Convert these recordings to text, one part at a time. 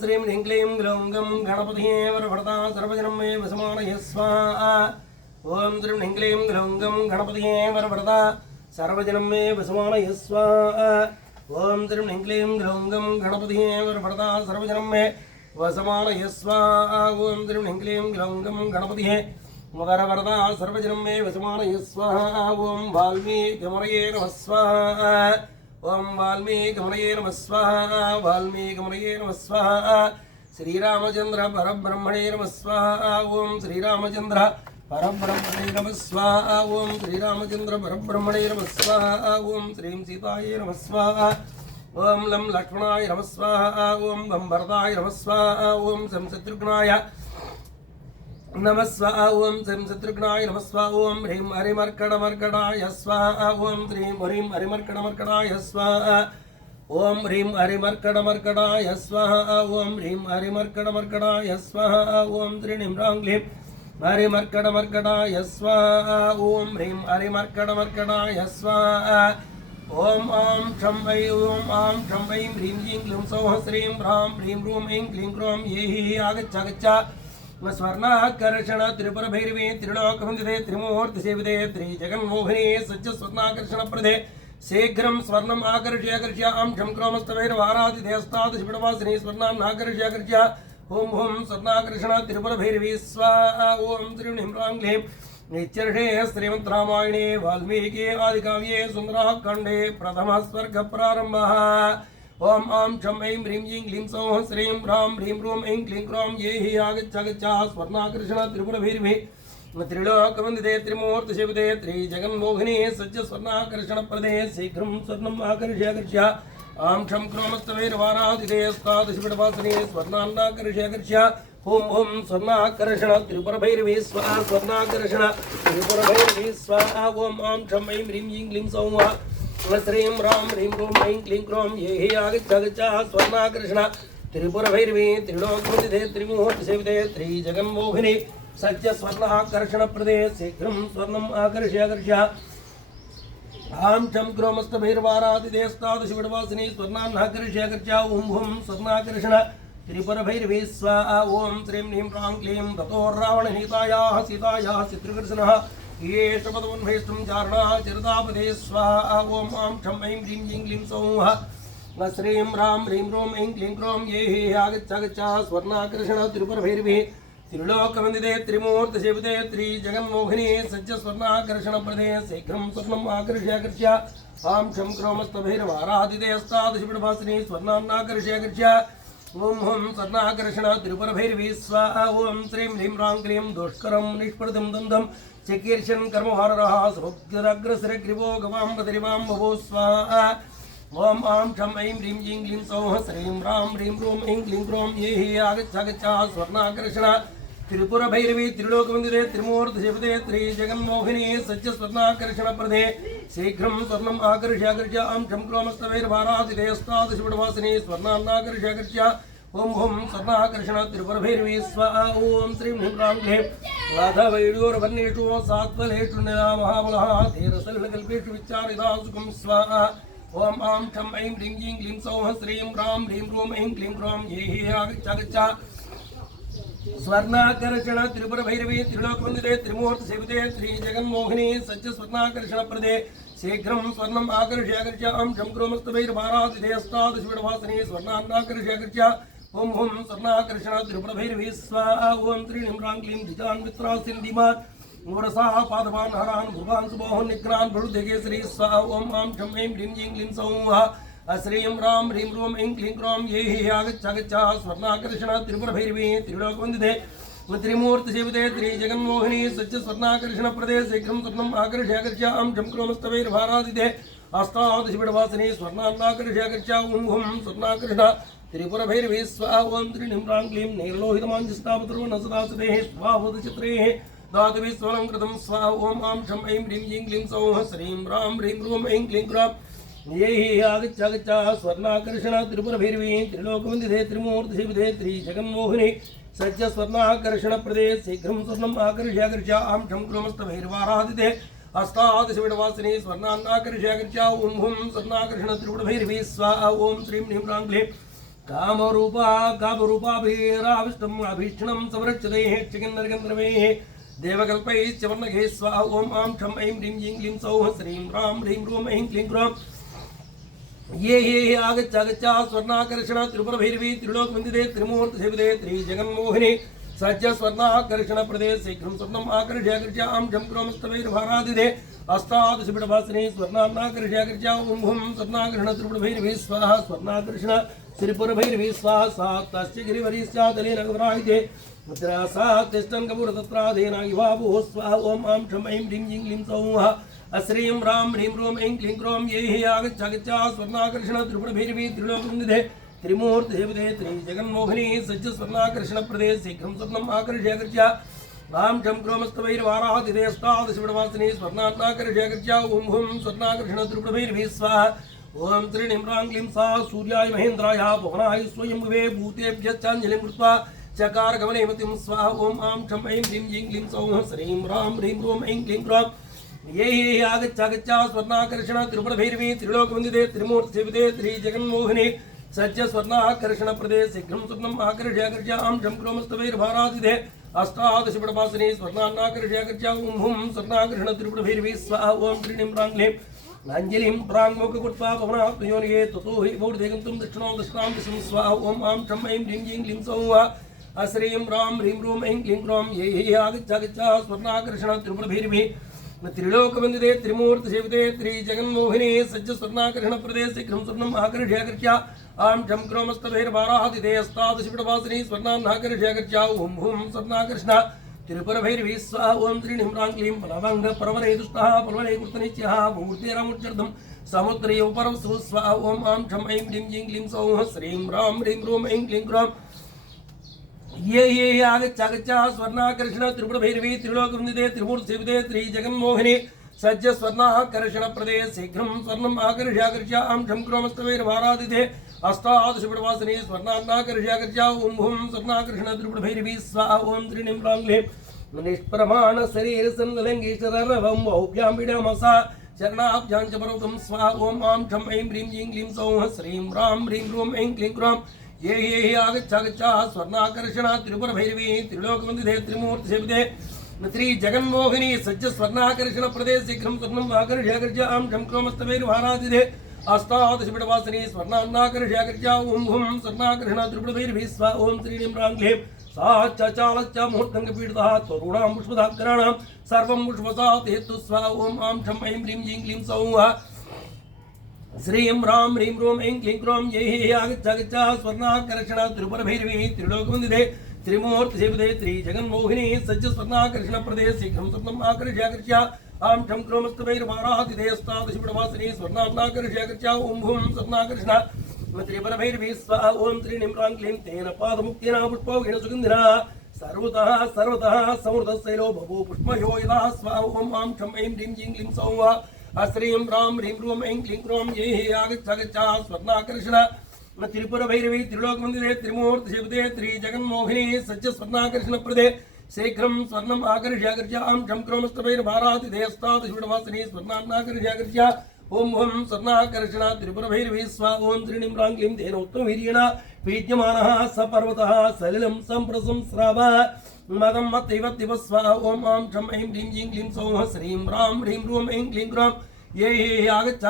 श्रीं ह्रीं क्लीं ग्लौं गं गणपतये वरवरदा सर्वजनं मे वसमानय स्वाहा। ओम श्रीं ह्रीं क्लीं ग्लौं गं गणपतये वरवरदा सर्वजनं मे वसमानय स्वाहा। ओम श्रीं ह्रीं क्लीं ग्लौं गं गणपतये वरवरदा सर्वजनं मे वसमानय स्वाहा। ओम श्रीं ह्रीं क्लीं ग्लौं गं गणपतये वरवरदा सर्वजनं मे वसमानय स्वाहा। ओम वाल्मीकिमुनये नमः स्वाहा। ओम वाल्मीकिमुनये नमः स्वाहा। वाल्मीकिमुनये नमः स्वाहा। श्रीरामचंद्र परब्रह्मणे नमः स्वाहा। ओम श्रीरामचंद्र परब्रह्मणे नमः स्वाहा। ओम श्रीरामचंद्र परब्रह्मणे नमः स्वाहा। ओम श्रीं सीताये नमः स्वाहा। ओम लं लक्ष्मणाय नमः स्वाहा। ओम बं भरताय नमः स्वाहा। ओम शं शत्रुघ्नाय नमः स्वाहा। ओम शं शत्रुघ्नाय नमः स्वाहा। ओम ह्रीं हरिमर्कटमर्कटाय स्वाहा। ओम श्रीं ह्रीं हरिमर्कटमर्कटाय स्वाहा। ओम ह्रीं हरिमर्कटमर्कटाय स्वाहा। ओम ह्रीं हरिमर्कटमर्कटाय स्वाहा। ओम श्रीं ह्रीं क्लीं हरिमर्कटमर्कटाय स्वाहा। ओम ह्रीं हरिमर्कटमर्कटाय स्वाहा। ओम आं शं वै ओम आं शं वै ह्रीं क्लीं ग्लूं सौः श्रीं ह्रां ह्रीं ह्रूं ऐं क्लीं क्रों ये हि आगच्छ आगच्छ स्वर्णाकर्षण त्रिपुर भैरवी त्रिलोकवन्दिते त्रिमूर्तिसेविते त्रिजगन्मोहिनी सज्ज स्वर्णाकर्षण प्रदे शीघ्रं स्वर्णम् आकर्ष्य आकर्ष्य आं शं क्रोमस्तवैर्वारादिदेस्तादशिवडवासिनी स्वर्णान् आकर्ष्य आकर्ष्य ओम ओम स्वर्णाकर्षण त्रिपुर भैरवी स्वाहा। ओम श्रीं ह्रीं क्लीं नित्यर्षे श्रीमद् रामायणे वाल्मीकि आदिकाव्ये सुन्दरकाण्डे प्रथमः स्वर्ग प्रारम्भः। ओम आं शं ऐं ह्रीं क्लीं सौः श्रीं ह्रां ह्रीं ह्रूं ऐं क्लीं क्रों ये हि आगच्छ आगच्छ स्वर्णाकर्षण त्रिपुर भैरवी त्रिलोकवन्दिते त्रिमूर्तिसेविते त्रिजगन्मोहिनी सज्ज स्वर्णाकर्षण प्रदे शीघ्रं स्वर्णम् आकर्ष्य आकर्ष्य आं शं क्रोमस्तवैर्वारादिदेस्तादशिवडवासिनी स्वर्णान्नाकर्ष्य आकर्ष्य ओम ओम स्वर्णाकर्षण त्रिपुर भैरवी स्वाहा। स्वर्णाकर्षण त्रिपुर भैरवी स्वाहा। ओम आं शं ऐं ह्रीं क्लीं सौः श्रीं ह्रां ह्रीं ह्रूं ऐं क्लीं क्रों ये हि आगच्छ आगच्छ स्वर्णाकर्षण त्रिपुर भैरवी त्रिलोकवन्दिते त्रिमूर्तिसेविते त्रिजगन्मोहिनी सज्ज स्वर्णाकर्षण प्रदे शीघ्रं स्वर्णम् आकर्ष्य आकर्ष्य आं शं क्रोमस्तभैर्वारादिदेस्तादशिवडवासिनी स्वर्णान्नाकर्ष्य आकर्ष्य ओम ओम स्वर्णाकर्षण त्रिपुर भैरवी स्वाहा। ओम श्रीं ह्रीं क्लीं क्लीं ततो रावणनीतायाः सीतायाः चित्रकर्षणः ये शपथोन्वेष्टुं चारणा चिरतापदे स्वाहा। ओम आं शं ऐं ह्रीं क्लीं सौः श्रीं ह्रां ह्रीं ह्रूं ऐं क्लीं क्रों ये हि आगच्छ आगच्छ स्वर्णाकर्षण त्रिपुर भैरवी त्रिलोकवन्दिते त्रिमूर्तिसेविते त्रिजगन्मोहिनी सज्ज स्वर्णाकर्षण प्रदे शीघ्रं स्वर्णम् आकर्ष्य आकर्ष्य आं शं क्रोमस्तभैर्वारादिदेस्तादशिवडवासिनी स्वर्णान्नाकर्ष्य आकर्ष्य ओम ओम स्वर्णाकर्षण त्रिपुर भैरवी स्वाहा। ओम श्रीं ह्रीं क्लीं दुष्करं निष्प्रदं दन्दं चिकीर्षन् कर्महारः समुद्रग्रसरग्रीवो गवां बदरिवां बभो स्वाहा। ओम आं शं ऐं ह्रीं क्लीं सौः श्रीं ह्रां ह्रीं ह्रूं ऐं क्लीं क्रों ये हि आगच्छ आगच्छ स्वर्णाकर्षण त्रिपुर भैरवी त्रिलोकवन्दिते त्रिमूर्तिसेविते त्रिजगन्मोहिनी सज्ज स्वर्णाकर्षण प्रदे शीघ्रं स्वर्णम् आकर्ष्य आकर्ष्य आं शं क्रोमस्तवैर्वारादिदेस्तादशिवडवासिनी स्वर्णान्नाकर्ष्य आकर्ष्य ओम ओम स्वर्णाकर्षण त्रिपुर भैरवी स्वाहा। ओम श्रीं ह्रीं क्लीं राधावैडूरवर्णेषु सात्वलेषु महाबलः धीरसल्लकल्पेषु विच्चारिता सुखं स्वाहा। ओम आं शं ऐं ह्रीं क्लीं सौः श्रीं ह्रां ह्रीं ह्रूं ऐं क्लीं क्रों ये हि आगच्छ आगच्छ स्वर्णाकर्षण त्रिपुर भैरवी त्रिलोकवन्दिते त्रिमूर्तिसेविते त्रिजगन्मोहिनी सज्ज स्वर्णाकर्षण प्रदे शीघ्रं स्वर्णम् आकर्ष्य आकर्ष्य आं शं क्रोमस्तवैर्वारादिदेस्तादशिवडवासिनी स्वर्णान्नाकर्ष्य आकर्ष्य ओम ओम स्वर्णाकर्षण त्रिपुर भैरवी स्वाहा। ओम श्रीं ह्रीं क्लीं धिजान् मित्रासिन्धिमान् मूढसाः पादवान् हरान् भुवान् सुबोहन् निग्रहान् भृदिकेसरी स्वाहा। ओम आं शं ऐं ह्रीं क्लीं सौः श्रीं ह्रां ह्रीं ह्रूं ऐं क्लीं क्रों ये हि आगच्छ आगच्छ स्वर्णाकर्षण त्रिपुर भैरवी त्रिलोकवन्दिते त्रिमूर्तिसेविते त्रिजगन्मोहिनी सज्ज स्वर्णाकर्षण प्रदे शीघ्रं स्वर्णम् आकर्ष्य आकर्ष्य आं शं क्रोमस्तवैर्वारादिदे अस्तादशिवडवासिनी स्वर्णान्नाकर्ष्य आकर्ष्य ओम ओम स्वर्णाकर्षण त्रिपुर भैरवी स्वाहा। ओम श्रीं ह्रीं क्लीं नीरलोहितमाञ्जस्तापतुर्वनसदासुतेः स्वाभूतचित्रैः धातुभिः कृतं स्वाहा। ओम आं शं ऐं ह्रीं क्लीं सौः श्रीं ह्रां ह्रीं ह्रूं ऐं क्लीं क्रों ये हि आगच्छ आगच्छ स्वर्णाकर्षण त्रिपुर भैरवी त्रिलोकवन्दिते त्रिमूर्तिसेविते त्रिजगन्मोहिनी सज्ज स्वर्णाकर्षण प्रदे शीघ्रं स्वर्णम् आकर्ष्य आकर्ष्य आं शं क्रोमस्तभैर्वारादिते अस्तादशिवडवासिनी स्वर्णान्नाकर्ष्य आकर्ष्य ओम ओम स्वर्णाकर्षण त्रिपुर भैरवी स्वाहा। ओम श्रीं ह्रीं क्लीं कामरूपा कामरूपाभिराविष्टम् अभीक्षणं संरक्षते चिकिन्नरगन्धर्वैः देवकल्पैश्च वर्णगे स्वाहा ओम आं क्षं ऐं ह्रीं जीं क्लीं सौः श्रीं रां ह्रीं रूं ऐं क्लीं क्रौं ये आगच्छ स्वर्णाकर्षण त्रिपुरभैरवी त्रिलोकवन्दिते त्रिमूर्तिसेविते त्रिजगन्मोहिनी सज्ज स्वर्णाकर्षण प्रदेश शीघ्रं स्वर्णम् आकर्ष्याकर्ष्य आं क्षं क्रौमस्तवैर्भारादिते अष्टादशपीठवासिनी स्वर्णाकर्ष्याकर्ष्य ॐ हुं स्वर्णाकर्षण त्रिपुरभैरवी स्वाहा स्वर्णाकर्षण त्रिपुरभैरवी स्वाहा सा तस्य गिरिवरीस्यादलेन गौराहिते सा तिष्ठन् कपूरतत्रादेन युवाभूः स्वाहा ॐ आं क्षं ऐं ह्रीं जीं क्लीं सौः अश्रीं रां ह्रीं रूं ऐं क्लीं क्रौं ये आगच्छ स्वर्णाकर्षण त्रिपुरभैरवी त्रिलोकवन्दिते त्रिमूर्तिसेविते त्रिजगन्मोहिनी सज्ज स्वर्णाकर्षण प्रदेश शीघ्रं स्वर्णम् आकर्ष्याकर्ष्य आं क्षं क्रौमस्तवैर्वाराहिते अष्टादशपीठवासिनी स्वर्णाकर्ष्याकर्ष्य ॐ हुं स्वर्णाकर्षण त्रिपुरभैरवी स्वाहा ओम त्रीणीं रां क्लीं सा सूर्याय महेन्द्राय पवनाय स्वयंभुवे भूतेभ्यश्चाञ्जलिं कृत्वा चकार गमनेमतिं स्वाहा ओम आं क्षं ऐं ह्रीं जीं क्लीं सौः श्रीं रां ह्रीं रूं ऐं क्लीं क्रौं ये आगच्छ स्वर्णाकर्षण त्रिपुरभैरवी त्रिलोकवन्दिते त्रिमूर्तिसेविते त्रिजगन्मोहिनी सज्ज स्वर्णाकर्षण प्रदेश शीघ्रं स्वर्णम् आकर्ष्याकर्ष्य आं क्षं क्रौमस्तवैर्भारादिते अष्टादशपीठवासिनी स्वर्णाकर्ष्याकर्ष्य ॐ हुं स्वर्णाकर्षण त्रिपुरभैरवी स्वाहा ओम त्रीणीं रां क्लीं अंजलिं प्राङ्मुखकृत्वा पवनात्मयोनिगे ततो हि भौर्देगन्तुं दक्षिणो दक्षिणां दिशं स्वाहा ॐ आं क्षं ऐं ह्रीं जीं क्लीं सौः अश्रीं रां ह्रीं रूं ऐं क्लीं क्रौं ये आगच्छ स्वर्णाकर्षण त्रिपुरभैरवी त्रिलोकवन्दिते त्रिमूर्तिसेविते त्रिजगन्मोहिनी सज्ज स्वर्णाकर्षण प्रदेश शीघ्रं स्वर्णम् आकर्ष्याकर्ष्य आं क्षं क्रौमस्तवैर्वाराहिते अष्टादशपीठवासिनी स्वर्णान्नाकर्ष्याकर्ष्य ॐ हुं स्वर्णाकर्षण त्रिपुरभैरवी स्वाहा ओम त्रीणीं रां क्लीं फलभङ्ग परवरे दुष्टः परवरे कृतनित्यः मूर्तिरमुच्चर्दं समुद्रे उपरवसु स्वाहा ओम आं क्षं ऐं ह्रीं जीं क्लीं सौः श्रीं रां ह्रीं रूं ऐं क्लीं क्रौं ये आगच्छ स्वर्णाकर्षण त्रिपुरभैरवी त्रिलोकवन्दिते त्रिमूर्तिसेविते त्रिजगन्मोहिनी सज्ज स्वर्णाकर्षण प्रदेश शीघ्रं स्वर्णम् आकर्ष्याकर्ष्य आं क्षं क्रौमस्तवैर्भारादिते अष्टादशपीठवासिनी स्वर्णान्नाकर्ष्याकर्ष्य ॐ हुं स्वर्णाकर्षण त्रिपुरभैरवी स्वाहा ओम त्रीणीं रां क्लीं निष्प्रमाण शरीर सन्दलङ्गीश्वररवं वौभ्यां विडमसा चरणाभ्यां च पर्वतं स्वाहा ओम आं क्षं ऐं ह्रीं जीं क्लीं सौः श्रीं रां ह्रीं रूं ऐं क्लीं क्रौं ये आगच्छ स्वर्णाकर्षण त्रिपुरभैरवी त्रिलोकवन्दिते त्रिमूर्तिसेविते त्रिजगन्मोहिनी सज्ज स्वर्णाकर्षण प्रदेश शीघ्रं स्वर्णम् आकर्ष्याकर्ष्य आं क्षं क्रौमस्तवैर्भारादिते अष्टादशपीठवासिनी स्वर्णान्नाकर्ष्याकर्ष्य ॐ हुं स्वर्णाकर्षण त्रिपुरभैरवी स्वाहा ओम त्रीणीं रां क्लीं सा चालश्च मुहूर्तङ्गपीडितः तरुणां पुष्पधाकराणां सर्वं पुष्पसात् हेतु स्वाहा ओम आं क्षं ऐं ह्रीं जीं क्लीं सौः श्रीं रां ह्रीं रूं ऐं क्लीं क्रौं ये आगच्छ स्वर्णाकर्षण त्रिपुरभैरवी त्रिलोकवन्दिते त्रिमूर्तिसेविते त्रिजगन्मोहिनी सज्ज स्वर्णाकर्षण प्रदेश शीघ्रं स्वर्णम् आकर्ष्याकर्ष्य आं क्षं क्रौमस्तवैर्भाराहिते अष्टादशपीठवासिनी स्वर्णान्नाकर्ष्याकर्ष्य ॐ हुं स्वर्णाकर्षण त्रिपुरभैरवी स्वाहा ओम त्रीणीं रां क्लीं तेन पादमुक्तेन पुष्पौघेन सुगन्धिना सर्वतः समृद्धशैलो बभू पुष्पयो यदा स्वाहा ओम आं क्षं ऐं ह्रीं जीं क्लीं सौः अश्रीं रां ह्रीं रूं ऐं क्लीं क्रौं ये आगच्छ स्वर्णाकर्षण त्रिपुरभैरवी त्रिलोकवन्दिते त्रिमूर्तिसेविते त्रिजगन्मोहिनी सज्ज स्वर्णाकर्षण प्रदेश शीघ्रं स्वर्णम् आकर्ष्याकर्ष्य आं क्षं क्रौमस्तवैर्भारादिते अष्टादशपीठवासिनी स्वर्णान्नाकर्ष्याकर्ष्य ॐ हुं स्वर्णाकर्षण त्रिपुरभैरवी स्वाहा ओम त्रीणीं रां क्लीं तेन उत्तमवीर्येण पीड्यमानः स पर्वतः सलिलं सम्प्रसं स्राव मदं मत्तैव स्वाहा ओम आं क्षं ऐं ह्रीं जीं क्लीं सौः श्रीं रां ह्रीं रूं ऐं क्लीं क्रौं ये आगच्छ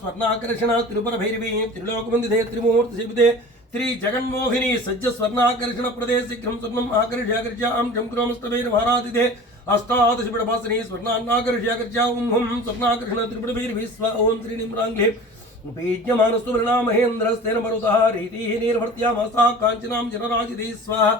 स्वर्णाकर्षण त्रिपुरभैरवी त्रिलोकवन्दिते त्रिमूर्तिसेविते त्रिजगन्मोहिनी सज्ज स्वर्णाकर्षण प्रदेश शीघ्रं स्वर्णम् आकर्ष्याकर्ष्य आं क्षं क्रौमस्तवैर्भारादिते अष्टादशपीठवासिनी स्वर्णान्नाकर्ष्याकर्ष्य ॐ हुं स्वर्णाकर्षण त्रिपुरभैरवी स्वाहा ओम त्रीणीं रां क्लीं बीज्यमानस्तु वृणा महेन्द्रस्तेन पर्वतः रीतिः निर्वर्त्यामासा काञ्चनां जनराजिते स्वाहा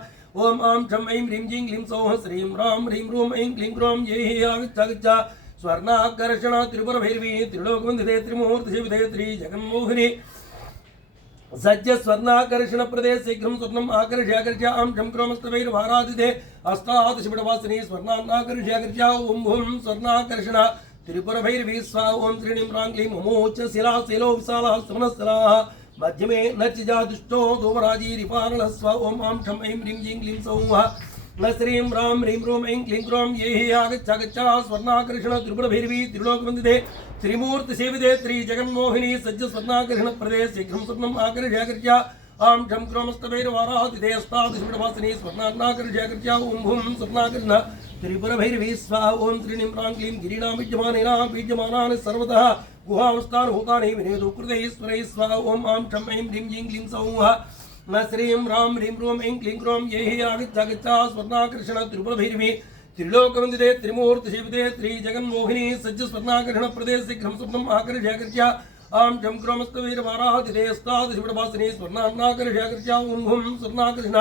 ओम आं क्षं ऐं ह्रीं जीं क्लीं सौः श्रीं रां ह्रीं रूं ऐं क्लीं क्रौं ये आगच्छ स्वर्णाकर्षण त्रिपुरभैरवी त्रिलोकवन्दिते त्रिमूर्तिसेविते त्रिजगन्मोहिनी सज्ज स्वर्णाकर्षण प्रदेश शीघ्रं स्वर्णम् आकर्ष्याकर्ष्य आं क्षं क्रौमस्तवैर्भारादिते अष्टादशपीठवासिनी स्वर्णान्नाकर्ष्याकर्ष्य ॐ हुं स्वर्णाकर्षण त्रिपुरभैरवी स्वाहा ओम त्रीणीं रां क्लीं मुमोच शिलाशिलो विशालः समनस्सलाः मध्यमे नचिजा दुष्टो दोमराजीरिपानलः स्वाहा ओम आं क्षं ऐं ह्रीं जीं क्लीं सौः श्रीं रां ह्रीं रूं ऐं क्लीं क्रौं ये आगच्छ स्वर्णाकर्षण त्रिपुरभैरवी त्रिलोकवन्दिते त्रिमूर्तिसेविते त्रिजगन्मोहिनी सज्ज स्वर्णाकर्षण प्रदेश शीघ्रं स्वर्णम् आकर्ष्याकर्ष्य आं शं क्रोमस्तभैरवाराधिदेस्तादिशिवडवासिनी स्वर्णान्नाकर्षाकर्ष्या ॐ भूं स्वर्णाकृष्ण त्रिपुरभैरवी स्वाहा ॐ त्रीणीं प्रां क्लीं गिरीणां बीजमानानि सर्वतः गुहांस्तानुभूतानि विनेदुकृतैश्वरैः स्वाहा ॐ आं शं ऐं ह्रीं जीं क्लीं सौः श्रीं रां ह्रीं रूं ऐं क्लीं क्रों ये आगच्छा स्वर्णाकर्षण त्रिपुरभैरवी त्रिलोकवन्दिते त्रिमूर्तिशिवते त्रिजगन्मोहिनी सज्ज स्वर्णाकर्षण प्रदेश शीघ्रं स्वप्नम् आकर्षाकर्ष्य आं शं क्रोमस्तभैरवाराधिदेस्तादिशिवडवासिनी स्वर्णान्नाकर्षाकर्ष्य ॐ भूं स्वर्णाकर्षण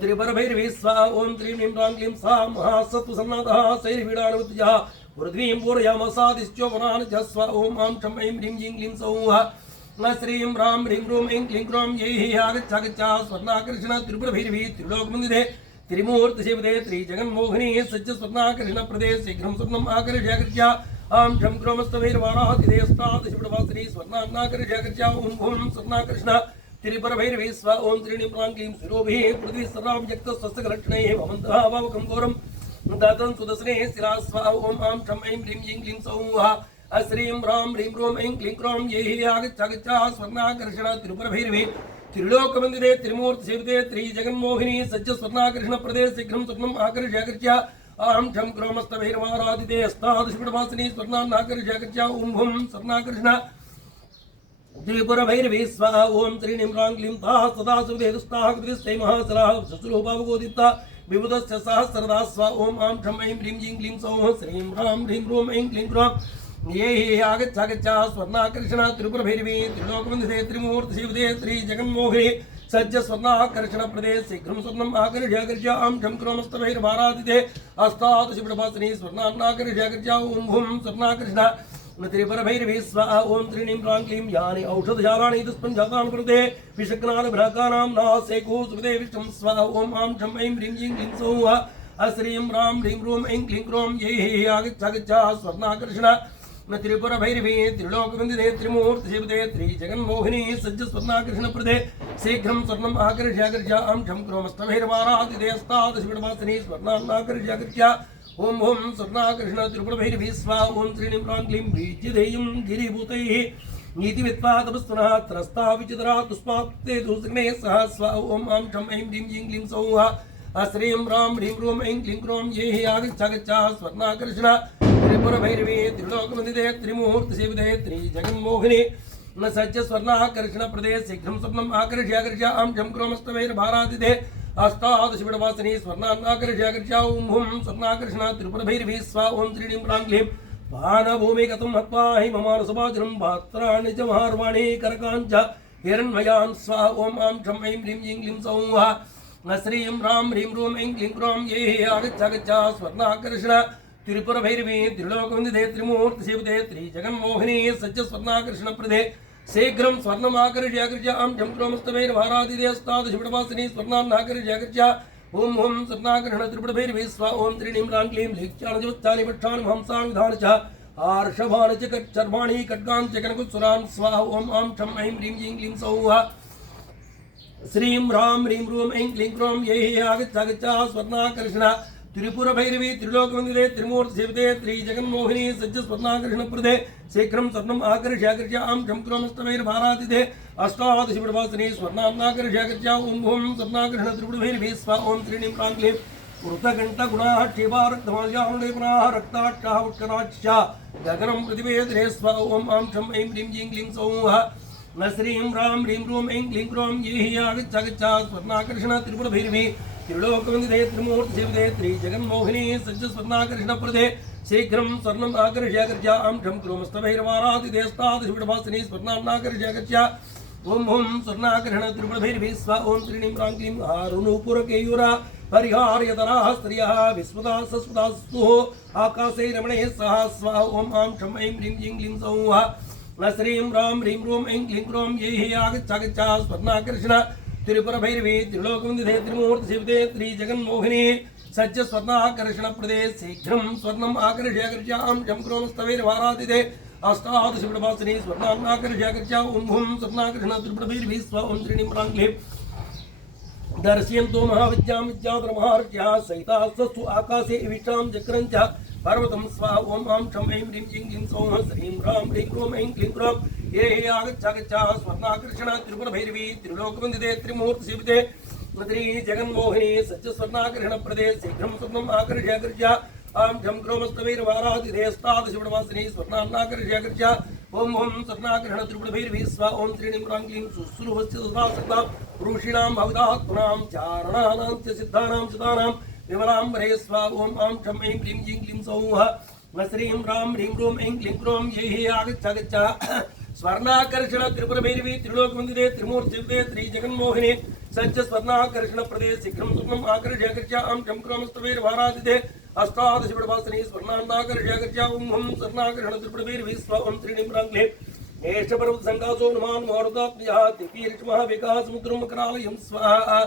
त्रिपुरभैरवी स्वाहा ॐ त्रीणीं प्रां क्लीं सा महासत्त्वसन्नाथः शैर्वीडानुवृत्तिजः पृथ्वीं पूरयामसादिश्चोपनानि च स्वाहा ॐ आं शं ऐं ह्रीं जीं क्लीं सौः श्रीं रां ह्रीं रूं ऐं क्लीं क्रों ये आगच्छा स्वर्णाकर्षण त्रिपुरभैरवी त्रिलोकवन्दिते त्रिमूर्तिशिवते त्रिजगन्मोहिनी सज्ज स्वर्णाकर्षण प्रदेश शीघ्रं स्वप्नम् आकर्षाकर्ष्य आं शं क्रोमस्तभैरवाराधिदेस्तादिशिवडवासिनी स्वर्णान्नाकर्षाकर्ष्य ॐ भूं स्वर्णाकर्षण त्रिपुरभैरवी स्वाहा ॐ त्रीणीं प्रां क्लीं शिरोभिः पृथ्वी सर्वाव्यक्तस्वस्तिकलक्षणैः भवन्तः भावकं घोरं दातं सुदर्शने शिरा स्वाहा ॐ आं शं ऐं ह्रीं जीं क्लीं सौः श्रीं रां ह्रीं रूं ऐं क्लीं क्रों ये आगच्छा स्वर्णाकर्षण त्रिपुरभैरवी त्रिलोकवन्दिते त्रिमूर्तिशिवते त्रिजगन्मोहिनी सज्ज स्वर्णाकर्षण प्रदेश शीघ्रं स्वप्नम् आकर्षाकर्ष्य आं शं क्रोमस्तभैरवाराधिदेस्तादिशिवडवासिनी स्वर्णान्नाकर्षाकर्ष्य ॐ भूं स्वर्णाकर्षण त्रिपुरभैरवी स्वाहा ॐ त्रीणीं प्रां क्लीं ताः सदा सुदेदुस्ताः कृतिस्थै महासराः शशुरूपावगोदिता विबुधस्य सहस्रदा स्वाहा ॐ आं शं ऐं ह्रीं जीं क्लीं सौः श्रीं रां ह्रीं रूं ऐं क्लीं क्रों ये आगच्छा स्वर्णाकर्षण त्रिपुरभैरवी त्रिलोकवन्दिते त्रिमूर्तिशिवते त्रिजगन्मोहिनी सज्ज स्वर्णाकर्षण प्रदेश शीघ्रं स्वर्णम् आकर्षाकर्ष्य आं शं क्रोमस्तभैरवाराधिते अस्तादशिवडवासिनी स्वर्णान्नाकर्षाकर्ष्य ॐ भूं स्वर्णाकर्षण त्रिपुरभैरवी स्वाहा ॐ त्रीणीं प्रां क्लीं यानि औषधशालानि दुष्पञ्चातानि प्रदे विषग्नानि भ्राकानां नासेको सुविदे विष्णुं स्वाहा ॐ आं शं ऐं ह्रीं जीं क्लीं सौः श्रीं रां ह्रीं रूं ऐं क्लीं क्रों ये आगच्छा स्वर्णाकर्षण त्रिपुरभैरवी त्रिलोकवन्दिते त्रिमूर्तिशिवते त्रिजगन्मोहिनी सज्ज स्वर्णाकर्षण प्रदे शीघ्रं स्वर्णम् आकर्षाकर्ष्य आं शं क्रोमस्तभैरवाराधिदेस्तादिशिवडवासिनी स्वर्णान्नाकर्षाकर्ष्य ॐ भूं स्वर्णाकर्षण त्रिपुरभैरवी स्वाहा ॐ त्रीणीं प्रां क्लीं बीजधेयं गिरिभूतैः नीतिवित्पादपस्वनः त्रस्ता विचित्रा तुष्पात्ते दुर्गणे सह स्वाहा ॐ आं शं ऐं ह्रीं जीं क्लीं सौः श्रीं रां ह्रीं रूं ऐं क्लीं क्रों ये आगच्छा स्वर्णाकर्षण त्रिपुरभैरवी त्रिलोकवन्दिते त्रिमूर्तिशिवते त्रिजगन्मोहिनी न सज्ज स्वर्णाकर्षण प्रदेश शीघ्रं स्वप्नम् आकर्षाकर्ष्य आं शं क्रोमस्तभैरवाराधिते अस्तादशिवडवासिनी स्वर्णान्नाकर्षाकर्ष्य ॐ भूं स्वर्णाकर्षण त्रिपुरभैरवी स्वाहा ॐ त्रीणीं प्रां क्लीं पानभूमिगतं हत्वा हिममानसभाजनं पात्राणि च महार्वाणि करकाञ्च हिरण्मयान् स्वाहा ॐ आं शं ऐं ह्रीं जीं क्लीं सौः श्रीं रां ह्रीं रूं ऐं क्लीं क्रों ये आगच्छा स्वर्णाकर्षण त्रिपुरभैरवी त्रिलोकवन्दिते त्रिमूर्तिशिवते त्रिजगन्मोहिनी सज्ज स्वर्णाकर्षण प्रदे शीघ्रं स्वर्णम् आकर्षाकर्ष्य आं शं क्रोमस्तभैरवाराधिदेस्तादिशिवडवासिनी स्वर्णान्नाकर्षाकर्ष्य ॐ भूं स्वर्णाकर्षण त्रिपुरभैरवी स्वाहा ॐ त्रीणीं प्रां क्लीं लीक्ष्यानि वक्षानि हंसानि विधानि च आर्षभानि च चर्माणि खड्गानि च कनकुत्सुरान् स्वाहा ॐ आं शं ऐं ह्रीं जीं क्लीं सौः श्रीं रां ह्रीं रूं ऐं क्लीं क्रों ये आगच्छा स्वर्णाकर्षण त्रिपुरभैरवी त्रिलोकवन्दिते त्रिमूर्तिशिवते त्रिजगन्मोहिनी सज्ज स्वर्णाकर्षण प्रदे शीघ्रं स्वर्णम् आकर्षाकर्ष्य आं शं क्रोमस्तभैरवाराधिते अस्तादशिवडवासिनी स्वर्णान्नाकर्षाकर्ष्य ॐ भूं स्वर्णाकर्षण त्रिपुरभैरवी स्वाहा ॐ त्रीणीं प्रां क्लीं वृतकण्ठगुणाः क्षीवारक्तमाल्यानुलेपनाः रक्ताक्षाः उत्कराच्च गगनं प्रतिवेदने स्वाहा ॐ आं शं ऐं ह्रीं जीं क्लीं सौः श्रीं रां ह्रीं रूं ऐं क्लीं क्रों ये आगच्छा स्वर्णाकर्षण त्रिपुरभैरवी त्रिलोकवन्दिते त्रिमूर्तिशिवते त्रिजगन्मोहिनी सज्ज स्वर्णाकर्षण प्रदे शीघ्रं स्वर्णम् आकर्षाकर्ष्य आं शं क्रोमस्तभैरवाराधिदेस्तादिशिवडवासिनी स्वर्णान्नाकर्षाकर्ष्य ॐ भूं स्वर्णाकर्षण त्रिपुरभैरवी स्वाहा ॐ त्रीणीं प्रां क्लीं हारुनूपुरकेयूरा परिहार्यतराः स्त्रियः विस्मृता सस्मृता स्तुः आकाशे रमणे सह स्वाहा ॐ आं शं ऐं ह्रीं जीं क्लीं सौः श्रीं रां ह्रीं रूं ऐं क्लीं क्रों ये आगच्छा स्वर्णाकर्षण त्रिपुरभैरवी त्रिलोकवन्दिते त्रिमूर्तिशिवते त्रिजगन्मोहिनी सज्ज स्वर्णाकर्षण प्रदेश शीघ्रं स्वर्णम् आकर्षाकर्ष्य आं शं क्रोमस्तभैरवाराधिते अस्तादशिवडवासिनी स्वर्णान्नाकर्षाकर्ष्य ॐ भूं स्वर्णाकर्षण त्रिपुरभैरवी स्वाहा ॐ त्रीणीं प्रां क्लीं दर्शयन्तो महाविद्यां विद्याधरमहर्षयः सहितास्तु आकाशे विश्रां चक्रं च पर्वतं स्वाहा ॐ आं शं ऐं ह्रीं जिं क्लीं सौः श्रीं ह्रां ह्रीं ह्रूं ऐं क्लीं ह्रौं ये आगच्छ स्वर्णाकर्षण त्रिपुरभैरवी त्रिलोकवन्दिते त्रिमूर्तिसेविते श्री जगन्मोहिनी सच्चस्वर्णाकर्षण प्रदे शीघ्रं स्वर्णम् आकर्ष्य आं झं क्रोमस्तवैर्वाराधिदेस्तादशिवडवासिनी स्वर्णान्नाकर्ष्य ओम ओम स्वर्णाकर्षण त्रिपुरभैरवी स्वा ओम त्रीणीं ह्रां क्लीं सुश्रुवस्य सदा ऋषीणां भवदात्मनां चारणानां च सिद्धानां चिदानां विमलाम्बरे स्वा ओम आं शं ऐं ह्रीं जिं क्लीं सौः श्रीं ह्रां ह्रीं ह्रूं ऐं क्लीं ह्रौं ये आगच्छ स्वर्णाकर्षण त्रिपुरभैरवी त्रिलोकवन्दिते त्रिमूर्तिसेविते श्रीजगन्मोहिनी सच्च स्वर्णाकर्षण प्रदे शीघ्रं स्वर्णम् आकर्ष्य आं शं क्रोमस्तवैर्वाराधिते अष्टादशविडवासिनी स्वर्णान्नाकर्ष्य ॐ हुं स्वर्णाकर्षण त्रिपुरभैरवी स्वा ॐ त्रीणीं ह्रां क्लीं एषपर्वतसङ्कासो नमान् मारुतात्मजः त्रिपीरिष्मः करालयं स्वाहा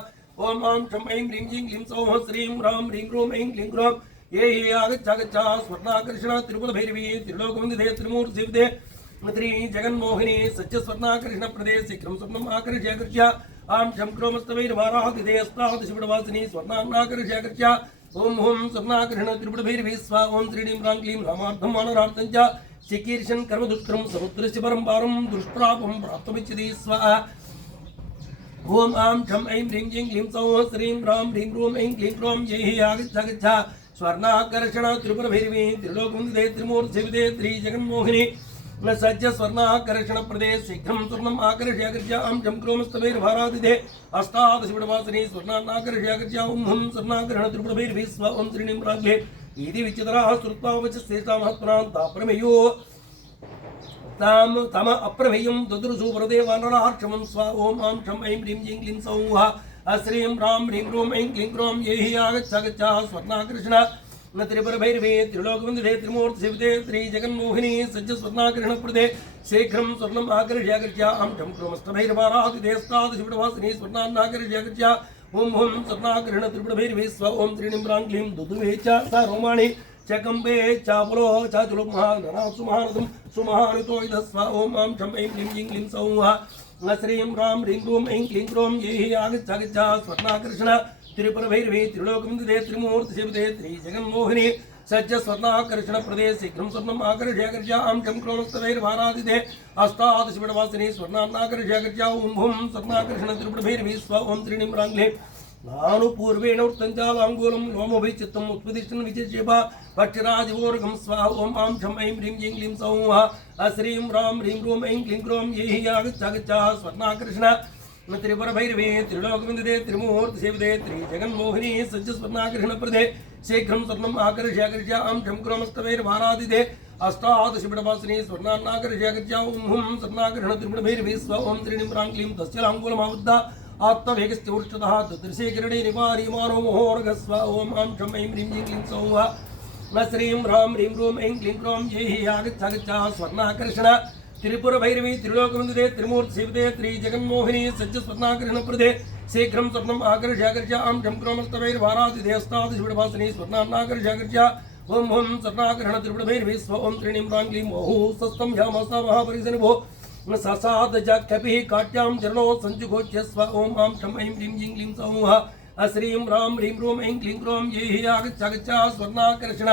ॐ आं शं ऐं ह्रीं जिं क्लीं सौः श्रीं ह्रां ह्रीं ह्रूं ऐं क्लीं ह्रौं ये आगच्छ स्वर्णाकर्षण त्रिपुरभैरवी त्रिलोकवन्दिते त्रिमूर्तिसेविते श्री जगन्मोहिनी सच्च स्वर्णाकर्षण प्रदे शीघ्रं स्वर्णम् आकर्ष्य आं शं क्रोमस्तवैर्वाराधिदेस्तादशिवडवासिनी स्वर्णान्नाकर्ष्य ॐ हुं स्वर्णाकर्षण त्रिपुरभैरवी स्वा ॐ त्रीणीं ह्रां क्लीं रामार्थं मानरार्थं च चिकीर्षन् कर्मदुष्करं समुद्रस्य परं पारं दुष्प्रापं प्राप्तुमिच्छति स्वाहा ओम आं शं ऐं ह्रीं जिं क्लीं सौः श्रीं ह्रां ह्रीं ह्रूं ऐं क्लीं ह्रौं ये आगच्छ स्वर्णाकर्षण त्रिपुरभैरवी त्रिलोकवन्दिते त्रिमूर्तिसेविते श्रीजगन्मोहिनी सज्ज स्वर्णाकर्षण प्रदे शीघ्रं स्वर्णम् आकर्ष्य आं शं क्रोमस्तवैर्वाराधिते अष्टादशविडवासिनी स्वर्णान्नाकर्ष्य ॐ हुं स्वर्णाकर्षण त्रिपुरभैरवी स्वा ॐ त्रीणीं ह्रां क्लीं इति विचित्राः श्रुत्वा वचस्तेषां महत्त्वनां ताप्रमेयो तम अप्रमेयं ददृशु वरदेवानराक्षमं स्वा ॐ आं शं ऐं ह्रीं जिं क्लीं सौः श्रीं ह्रां ह्रीं ह्रूं ऐं क्लीं ह्रौं ये आगच्छ स्वर्णाकर्षण त्रिपुरभैरवी त्रिलोकवन्दिते त्रिमूर्तिसेविते श्रीजगन्मोहिनी सज्ज स्वर्णाकर्षण प्रदे शीघ्रं स्वर्णम् आकर्ष्य आं शं क्रोमस्तवैर्वाराधिदेस्तादशिवडवासिनी स्वर्णान्नाकर्ष्य ॐ हुं स्वर्णाकर्षण त्रिपुरभैरवी स्वा ॐ त्रीणीं ह्रां क्लीं दुदुभे च स रोमाणि चकम्बे चापुलो चाचुलुमहानना सुमहानदं सुमहानितो इदस्वा ॐ आं शं ऐं ह्रीं जिं क्लीं सौः श्रीं ह्रां ह्रीं ह्रूं ऐं क्लीं ह्रौं ये आगच्छ स्वर्णाकर्षण त्रिपुरभैरवी त्रिलोकवन्दिते त्रिमूर्तिसेविते श्रीजगन्मोहिनी सज्ज स्वर्णाकर्षण प्रदे शीघ्रं स्वर्णम् आकर्ष्य आं शं क्रोमस्तवैर्वाराधिते अष्टादशविडवासिनी स्वर्णान्नाकर्ष्य ॐ हुं स्वर्णाकर्षण त्रिपुरभैरवी स्वा ॐ त्रीणीं ह्रां क्लीं नानुपूर्वेण उत्तञ्चालाङ्गूलं लोमभिचित्तम् उत्पदिष्टन् विचिक्षेप पक्षराजवोर्गं स्वाहा ॐ आं शं ऐं ह्रीं जिं क्लीं सौः श्रीं ह्रां ह्रीं ह्रूं ऐं क्लीं ह्रौं ये आगच्छ स्वर्णाकर्षण त्रिपुरभैरवी त्रिलोकवन्दिते त्रिमूर्तिसेविते श्रीजगन्मोहिनी सज्ज स्वर्णाकर्षण प्रदे शीघ्रं स्वर्णम् आकर्ष्य आं शं क्रोमस्तवैर्वाराधिते अष्टादशविडवासिनी स्वर्णान्नाकर्ष्य ॐ हुं स्वर्णाकर्षण त्रिपुरभैरवी स्वा ॐ त्रीणीं ह्रां क्लीं तस्य लाङ्गूलमाबुद्धा आत्मवेगस्य उष्टतः ददृशे किरणे निवार्यमानो मोहोर्घस्वा ॐ आं शं ऐं ह्रीं जिं क्लीं सौः श्रीं ह्रां ह्रीं ह्रूं ऐं क्लीं ह्रौं ये आगच्छ स्वर्णाकर्षण त्रिपुरभैरवी त्रिलोकवन्दिते त्रिमूर्तिसेविते श्रीजगन्मोहिनी सज्ज स्वर्णाकर्षण प्रदे शीघ्रं स्वर्णम् आकर्ष्य आं शं क्रोमस्तवैर्वाराधिदेस्तादशिवडवासिनी स्वर्णान्नाकर्ष्य ॐ हुं स्वर्णाकर्षण त्रिपुरभैरवी स्वा ॐ त्रीणीं ह्रां क्लीं महुस्तस्थं ह्यामसा महापरिसनिभो ससादज कपिः काट्यां चरणो सञ्जुघोच्य स्वा ॐ आं शं ऐं ह्रीं जिं क्लीं सौः श्रीं ह्रां ह्रीं ह्रूं ऐं क्लीं ह्रौं ये आगच्छ स्वर्णाकर्षण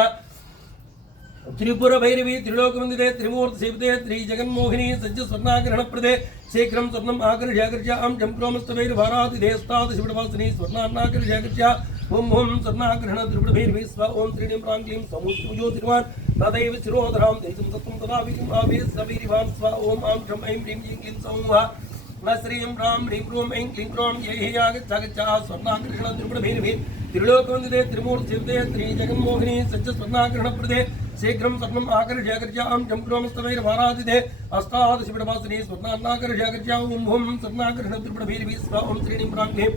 त्रिपुरभैरवी त्रिलोकवन्दिते त्रिमूर्तिसेविते श्रीजगन्मोहिनी सज्ज स्वर्णाकर्षण प्रदे शीघ्रं स्वर्णम् आकर्ष्य आं शं क्रोमस्तवैर्वाराधिदेस्तादशिवडवासिनी स्वर्णान्नाकर्ष्य ॐ हुं स्वर्णाकर्षण त्रिपुरभैरवी स्वा ॐ त्रीणीं ह्रां क्लीं समुद्रज्योतिर्वान् तदैव शिरोधरां तेजं सत्त्वं तदा विष्णुमावेशवीर्वान् स्वा ॐ आं शं ऐं ह्रीं जिं क्लीं सौः श्रीं ह्रां ह्रीं ह्रूं ऐं क्लीं ह्रौं ये आगच्छ स्वर्णाकर्षण त्रिपुरभैरवी त्रिलोकवन्दिते त्रिमूर्तिसेविते श्रीजगन्मोहिनी सज्ज स्वर्णाकर्षण प्रदे शीघ्रं स्वर्णम् आकर्ष्य आं शं क्रोमस्तवैर्वाराधिते अष्टादशविडवासिनी स्वर्णान्नाकर्ष्य ॐ हुं स्वर्णाकर्षण त्रिपुरभैरवी स्वा ॐ त्रीणीं ह्रां क्लीं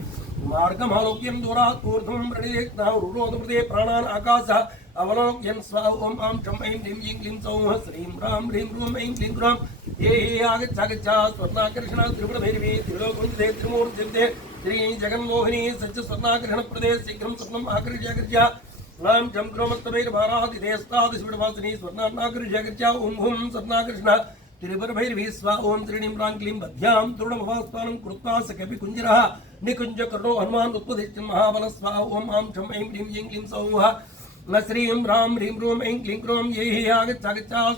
मार्गमालोक्यं दूरात् ऊर्ध्वं रुरोधप्रदे प्राणान् आकाशः अवलोक्यन् स्वा ॐ आं शं ऐं ह्रीं जिं क्लीं सौः श्रीं ह्रां ह्रीं ह्रूं ऐं क्लीं ह्रौं ये आगच्छ स्वर्णाकर्षण त्रिपुरभैरवी त्रिलोकवन्दिते त्रिमूर्तिसेविते श्रीजगन्मोहिनी सज्ज स्वर्णाकर्षण प्रदे शीघ्रं स्वर्णम् आकर्ष्य आं शं क्रोमस्तवैर्वाराधिदेस्तादशिवडवासिनी स्वर्णान्नाकर्ष्य ॐ हुं स्वर्णाकर्षण त्रिपुरभैरवी स्वा ॐ त्रीणीं ह्रां क्लीं बध्यां तरुणभवास्थानं कृत्वा स कपिकुञ्जरः निकुंज करुणो हनुमान उत्पदिष्ट महाबल स्वाहा ओम आम शम ऐं ह्रीं ऐं क्लीं सौः न श्रीं रां ह्रीं रूं ऐं क्लीं क्रों ये आगच्छ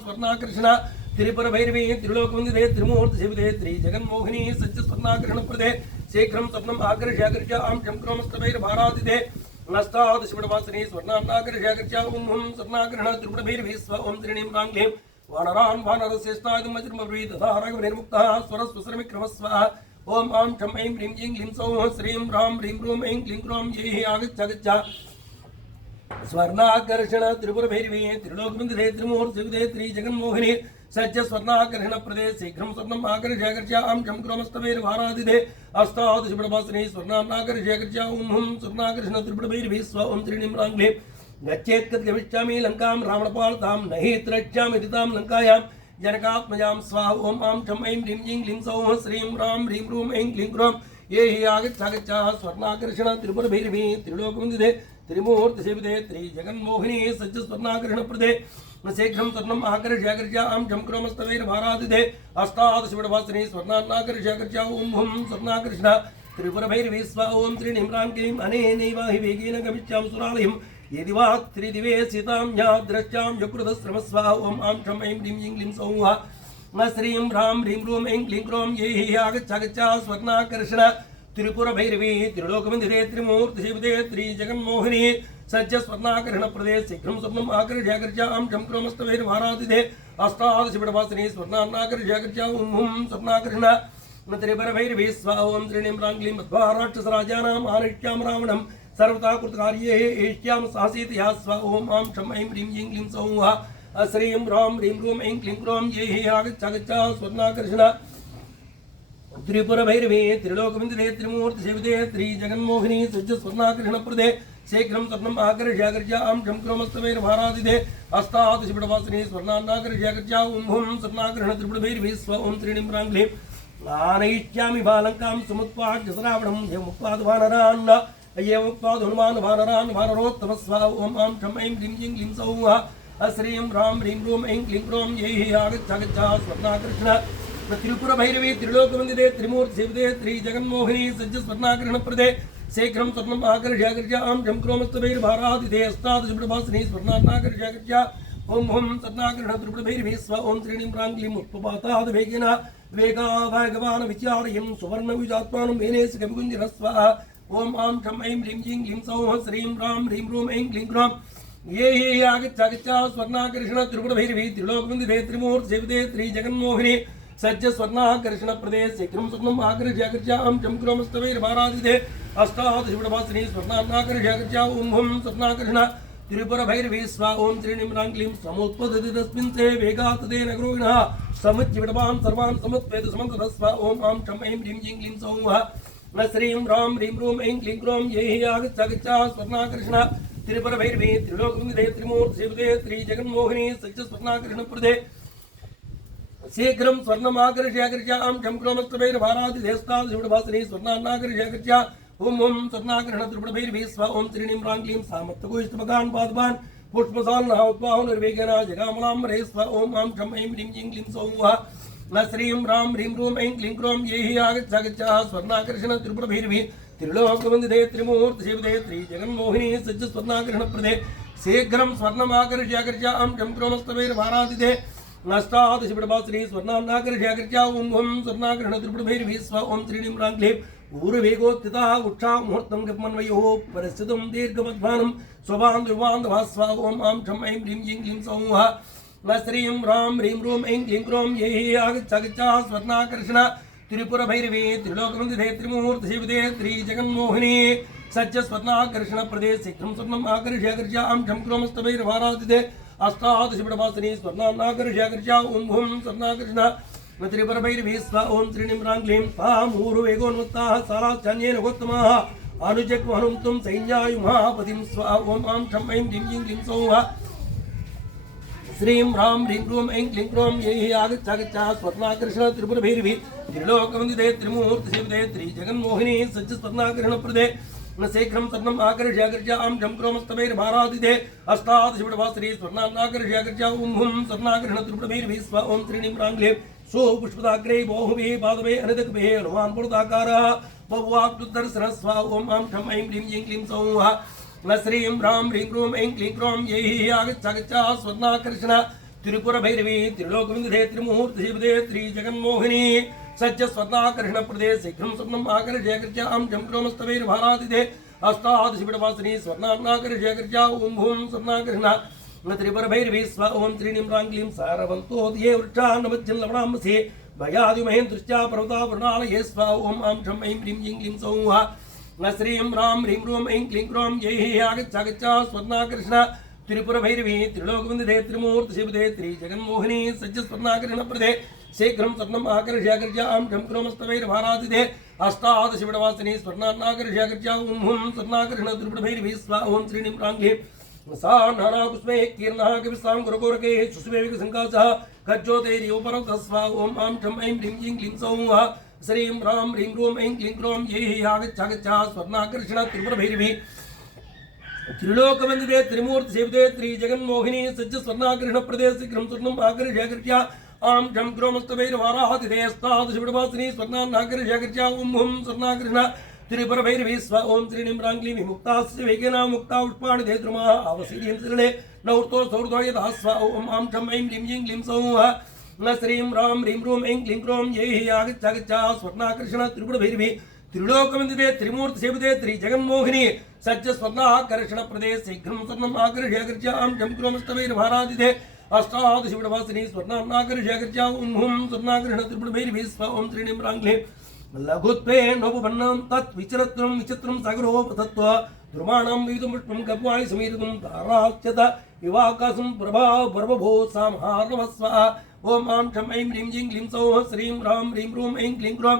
स्वर्णाकृष्ण त्रिपुर भैरवी त्रिलोकवन्दिते त्रिमूर्तिसेविते त्रिजगन्मोहिनी सच्च स्वर्णाकृष्णप्रदे शीघ्रं स्वप्नम् आकर्ष्य आं शं क्रोमस्तभैर्भारादिते नष्टादिशिवडवासिनी स्वर्णाकृष्य ॐ हुं स्वर्णाकृष्ण त्रिपुरभैरवी स्व ॐ त्रीणीं रां क्लीं वानरान् वानरश्रेष्ठादिमज्रमब्रीत् तथा राघवनिर्मुक्तः स्वरस्वसरमिक्रमस्व ओम आं शं ऐं ह्रीं ऐं क्लीं सौः श्रीं रां ह्रीं रूं ऐं क्लीं क्रों ये आगच्छ स्वर्णाकर्षण त्रिपुर भैरवी त्रिलोकवन्दिते त्रिमूर्तिसेविते त्रिजगन्मोहिनी सच्च स्वर्णाकर्षण प्रदेश शीघ्रं स्वर्णम् आकर्ष्य आं शं क्रोमस्तभैर्भारादिते अष्टादशविडवासिनी स्वर्णाकर्ष्य ॐ हुं स्वर्णाकर्षण त्रिपुर भैरवी स्व ॐ त्रीणीं रां क्लीं गच्छेत् गमिष्यामि लङ्कां रावणपालतां न हि त्रयच्छामि तां लङ्कायां जनकात्मजां स्वाहा ओम आं शं ऐं ह्रीं ऐं क्लीं सौः श्रीं रां ह्रीं रूं ऐं क्लीं क्रों ये हि आगच्छ स्वर्णाकर्षण त्रिपुर भैरवी त्रिलोकवन्दिते त्रिमूर्तिसेविते त्रिजगन्मोहिनी सच्च स्वर्णाकर्षणप्रदे शीघ्रं स्वर्णम् आकर्ष्य आं शं क्रोमस्तभैर्भारादिते अष्टादशविडवासिनी स्वर्णाकर्ष्य ॐ हुं स्वर्णाकर्षण त्रिपुर भैरवी स्व ॐ त्रीणीं रां क्लीं अनेनैव हि वेगेन गमिष्यामि सुरालयम् यदि वा त्रिदिवे सीतां या द्रष्टां यकृतश्रमस्व ॐ आं शं ऐं ह्रीं ऐं क्लीं सौः श्रीं रां ह्रीं रूं ऐं क्लीं क्रों ये हि आगच्छ स्वर्णाकर्षण त्रिपुर भैरवी त्रिलोकवन्दिते त्रिमूर्तिसेविते त्रिजगन्मोहिनी सज्ज स्वर्णाकर्षण प्रदेश शीघ्रं स्वप्नम् आकर्ष्य आं शं क्रोमस्तभैर्भारादिते अष्टादशविडवासिनी स्वर्णाकर्ष्य ॐ हुं स्वर्णाकर्षण त्रिपुर भैरवी स्व ॐ त्रीणीं रां क्लीं मध्वा राक्षसराजानाम् आनयिष्यां रावणं सर्वथा कृतकार्ये एष्यां साहसीतया स्व ॐ आं शं ऐं ह्रीं ऐं क्लीं सौः श्रीं रां ह्रीं रूं ऐं क्लीं क्रों ये आगच्छ स्वर्णाकर्षण त्रिपुर भैरवी त्रिलोकवन्दिते त्रिमूर्तिसेविते त्रिजगन्मोहिनी सज्ज स्वर्णाकर्षणप्रदे शीघ्रं स्वर्णम् आकर्ष्य आं शं क्रोमस्तभैर्भारादिते अष्टादशविडवासिनी स्वर्णाकर्ष्य ॐ हुं स्वर्णाकर्षण त्रिपुर भैरवी स्व ॐ त्रीणीं रां क्लीं आनयिष्यामि बालङ्कां समुत्पाद्य श्रावणं एवमुत्पादवानरान् एवमुत्पाद हनुमान् वानरान् वानरोत्तमस्व ॐ आं शं ऐं ह्रीं ऐं क्लीं सौः श्रीं रां ह्रीं रूं ऐं क्लीं क्रों ये आगच्छ स्वर्णाकर्षण त्रिपुर भैरवी त्रिलोकवन्दिते त्रिमूर्तिसेविते त्रिजगन्मोहिनी सज्ज स्वर्णाकर्षणप्रदे शीघ्रं स्वर्णम् आकर्ष्य आं शं क्रोमस्तभैर्भारादिते अष्टादशविडवासिनी स्वर्णाकर्ष्य ॐ हुं स्वर्णाकर्षण त्रिपुर भैरवी स्व ॐ त्रीणीं रां क्लीं उत्पपाताद् वेगेन वेगाभगवान् विचारयन् सुवर्णविजात्मानं मेनेश कविकुञ्जरस्व ॐ आं शं ऐं ह्रीं ऐं क्लीं सौः श्रीं रां ह्रीं रूं ऐं क्लीं क्रों ये हि आगच्छ स्वर्णाकर्षण त्रिपुर भैरवी त्रिलोकवन्दिते त्रिमूर्तिसेविते त्रिजगन्मोहिनी सज्ज स्वर्णाकर्षण प्रदेश शीघ्रं स्वर्णम् आकर्ष्य आं शं क्रोमस्तभैर्भारादिते अष्टादशविडवासिनी स्वर्णाकर्ष्य ॐ हुं स्वर्णाकर्षण त्रिपुर भैरवी स्व ॐ त्रीणीं रां क्लीं समुत्पतति तस्मिन् ते वेगात् तेन ग्रोहिणः समुच्चविडवान् सर्वान् समुत्पेत समन्ततस्व ॐ आं शं ऐं ह्रीं ऐं क्लीं सौः श्रीं रां ह्रीं रूं ऐं क्लीं क्रों ये आगच्छ स्वर्णाकर्षण त्रिपुर भैरवी त्रिलोकवन्दिते त्रिमूर्तिसेविते त्रिजगन्मोहिनी सच्च स्वर्णाकर्षणप्रदे शीघ्रं स्वर्णम् आकर्ष्य आं शं क्रोमस्तभैर्भारादिते अष्टादशविडवासिनी स्वर्णाकर्ष्य ॐ हुं स्वर्णाकर्षण त्रिपुर भैरवी स्व ॐ त्रीणीं रां क्लीं सामर्थ्यगोष्ठमगान् पादपान् पुष्पसालनः उत्पाहो निर्वेगेन जगामलाम्बरे स्व ॐ आं शं ऐं ह्रीं ऐं क्लीं सौः श्रीं रां ह्रीं रूं ऐं क्लीं क्रों ये आगच्छ स्वर्णाकर्षण त्रिपुर भैरवी त्रिलोकवन्दिते त्रिमूर्तिसेविते त्रिजगन्मोहिनी सज्ज स्वर्णाकर्षणप्रदे शीघ्रं स्वर्णम् आकर्ष्य आं शं क्रोमस्तभैर्भारादिते अष्टादशविडवासिनी स्वर्णाकर्ष्य ॐ हुं स्वर्णाकर्षण त्रिपुर भैरवी स्व ॐ त्रीणीं रां क्लीं ऊर्वेगोत्थितः उक्षां मुहूर्तं गमन्वयोः परिस्थितं दीर्घमध्वानं स्वबान्धवान्धवः स्व ॐ आं शं ऐं ह्रीं ऐं क्लीं सौः श्रीं रां ह्रीं रूं ऐं क्लीं क्रों ये आगच्छ स्वर्णाकर्षण त्रिपुर भैरवी त्रिलोकवन्दिते त्रिमूर्तिसेविते त्रिजगन्मोहिनी सज्ज स्वर्णाकर्षणप्रदे शीघ्रं स्वर्णम् आकर्ष्य आं शं क्रोमस्तभैर्भारादिते अष्टादशविडवासिनी स्वर्णाकर्ष्य ॐ हुं स्वर्णाकर्षण त्रिपुर भैरवी स्व ॐ त्रीणीं रां क्लीं तामूरुवेगोन्मुक्ताः सालाचान्येन गोत्तमाः अनुजग्म हनुमतं सैन्यायुमापतिं स्व ॐ आं शं ऐं ह्रीं ऐं क्लीं सौः श्रीं रां ह्रीं रूं ऐं क्लीं क्रों ये आगच्छ स्वर्णाकर्षण त्रिपुर भैरवी त्रिलोकवन्दिते त्रिमूर्तिसेविते त्रिजगन्मोहिनी सज्ज स्वर्णाकर्षणप्रदे शीघ्रं स्वर्णम् आकर्ष्य आं शं क्रोमस्तभैर्भारादिते अष्टादशविडवासिनी स्वर्णाकर्ष्य ॐ हुं स्वर्णाकर्षण त्रिपुर भैरवी स्व ॐ त्रीणीं रां क्लीं सुपुष्पदाग्रे बाहुवे पादवे अनिदग्भे हनुमान् पुरदाकारः बभुवाक्दुर्दर्शन स्वा ओम आं ठं ऐं ह्रीं ऐं क्लीं सौः श्रीं रां ह्रीं रूं ऐं क्लीं क्रों यैः आगच्छागच्छा स्वर्णाकर्षण त्रिपुरभैरवी त्रिलोकविन्दे त्रिमूर्तिशिवदे त्रिजगन्मोहिनी सज्ज स्वर्णाकर्षण प्रदेश शीघ्रं स्वर्णम् आकर्षयकर्च्यां जं क्रोमस्तवैर्भारातिदे अष्टादशिबिडवासिनी स्वर्णाकर्षयकर्च्या ॐ भूं स्वर्णाकर्षण त्रिपुरभैरवी स्व ॐ त्रीणीं रां क्लीं सारवन्तोदये वृक्षान्नमज्जं लवणामसि भयादिमहें दृष्ट्या पर्वता वृणालये स्व ॐ आं ठं ऐं ह्रीं ऐं क्लीं सौः श्रीं रां ह्रीं रूं ऐं क्लीं क्रों यैः आगच्छागच्छा स्वर्णाकर्षण त्रिपुरभैरवी त्रिलोकविन्दे त्रिमूर्तिशिवदे त्रिजगन्मोहिनी सज्ज स्वर्णाकर्षण प्रदे शीघ्रं स्वर्णम् आकर्षयकर्च्यां ठं क्रोमस्तवैर्भारातिदे अष्टादशिबिडवासिनी स्वर्णाकर्षयकर्च्या ॐ भूं स्वर्णाकर्षण त्रिपुरभैरवी स्व ॐ त्रीणीं रां क्लीं सा नानाकुस्मे कीर्णः कविस्तां गुरुकोरके सुस्वेविकसङ्कासः कज्जोतैर्योपरतः स्व ॐ आं ठं ऐं ह्रीं ऐं क्लीं सौः श्रीं रां ह्रीं रूं ऐं क्लीं क्रों यैः आगच्छागच्छा स्वर्णाकर्षण त्रिपुरभैरवी त्रिलोकवन्दे त्रिमूर्तिसेविते त्रिजगन्मोहिनी सज्ज स्वर्णाकर्षण प्रदेश शीघ्रं स्वर्णम् आकर्षयकर्च्या आं ठं क्रोमस्तवैर्भारातिदे अष्टादशिबिडवासिनी स्वर्णाकर्षयकर्च्या ॐ भूं स्वर्णाकर्षण त्रिपुरभैरवी स्व ॐ त्रीणीं रां क्लीं विमुक्तास्य वेगेन मुक्ता पुष्पाणि दे द्रुमः आवसीर्यं त्रिणे नौर्तो सौर्धो यथा स्व ॐ आं ठं ऐं ह्रीं ऐं क्लीं सौः न श्रीं रां ह्रीं रूं ऐं क्लीं क्रों यैः आगच्छागच्छा स्वर्णाकर्षण त्रिपुरभैरवी त्रिलोकवन्दे त्रिमूर्तिसेविते त्रिजगन्मोहिनी सज्ज स्वर्णाकर्षण प्रदेश शीघ्रं स्वर्णम् आकर्षयकर्च्या आं ठं क्रोमस्तवैर्भारातिदे अष्टादशिबिडवासिनी स्वर्णाकर्षयकर्च्या ॐ भूं स्वर्णाकर्षण त्रिपुरभैरवी स्व ॐ त्रीणीं रां क्लीं लघुत्वे नोपन्नं तत् विचित्रं विचित्रं सागरोपतत्व ध्रुमाणां विविधपुष्पं कप्वाणि समीरितं ताराच्यत विवाकाशं प्रभा पर्वभो सामहार्णवस्व ॐ आं ठं ऐं ह्रीं ऐं क्लीं सौः श्रीं रां ह्रीं रूं ऐं क्लीं क्रों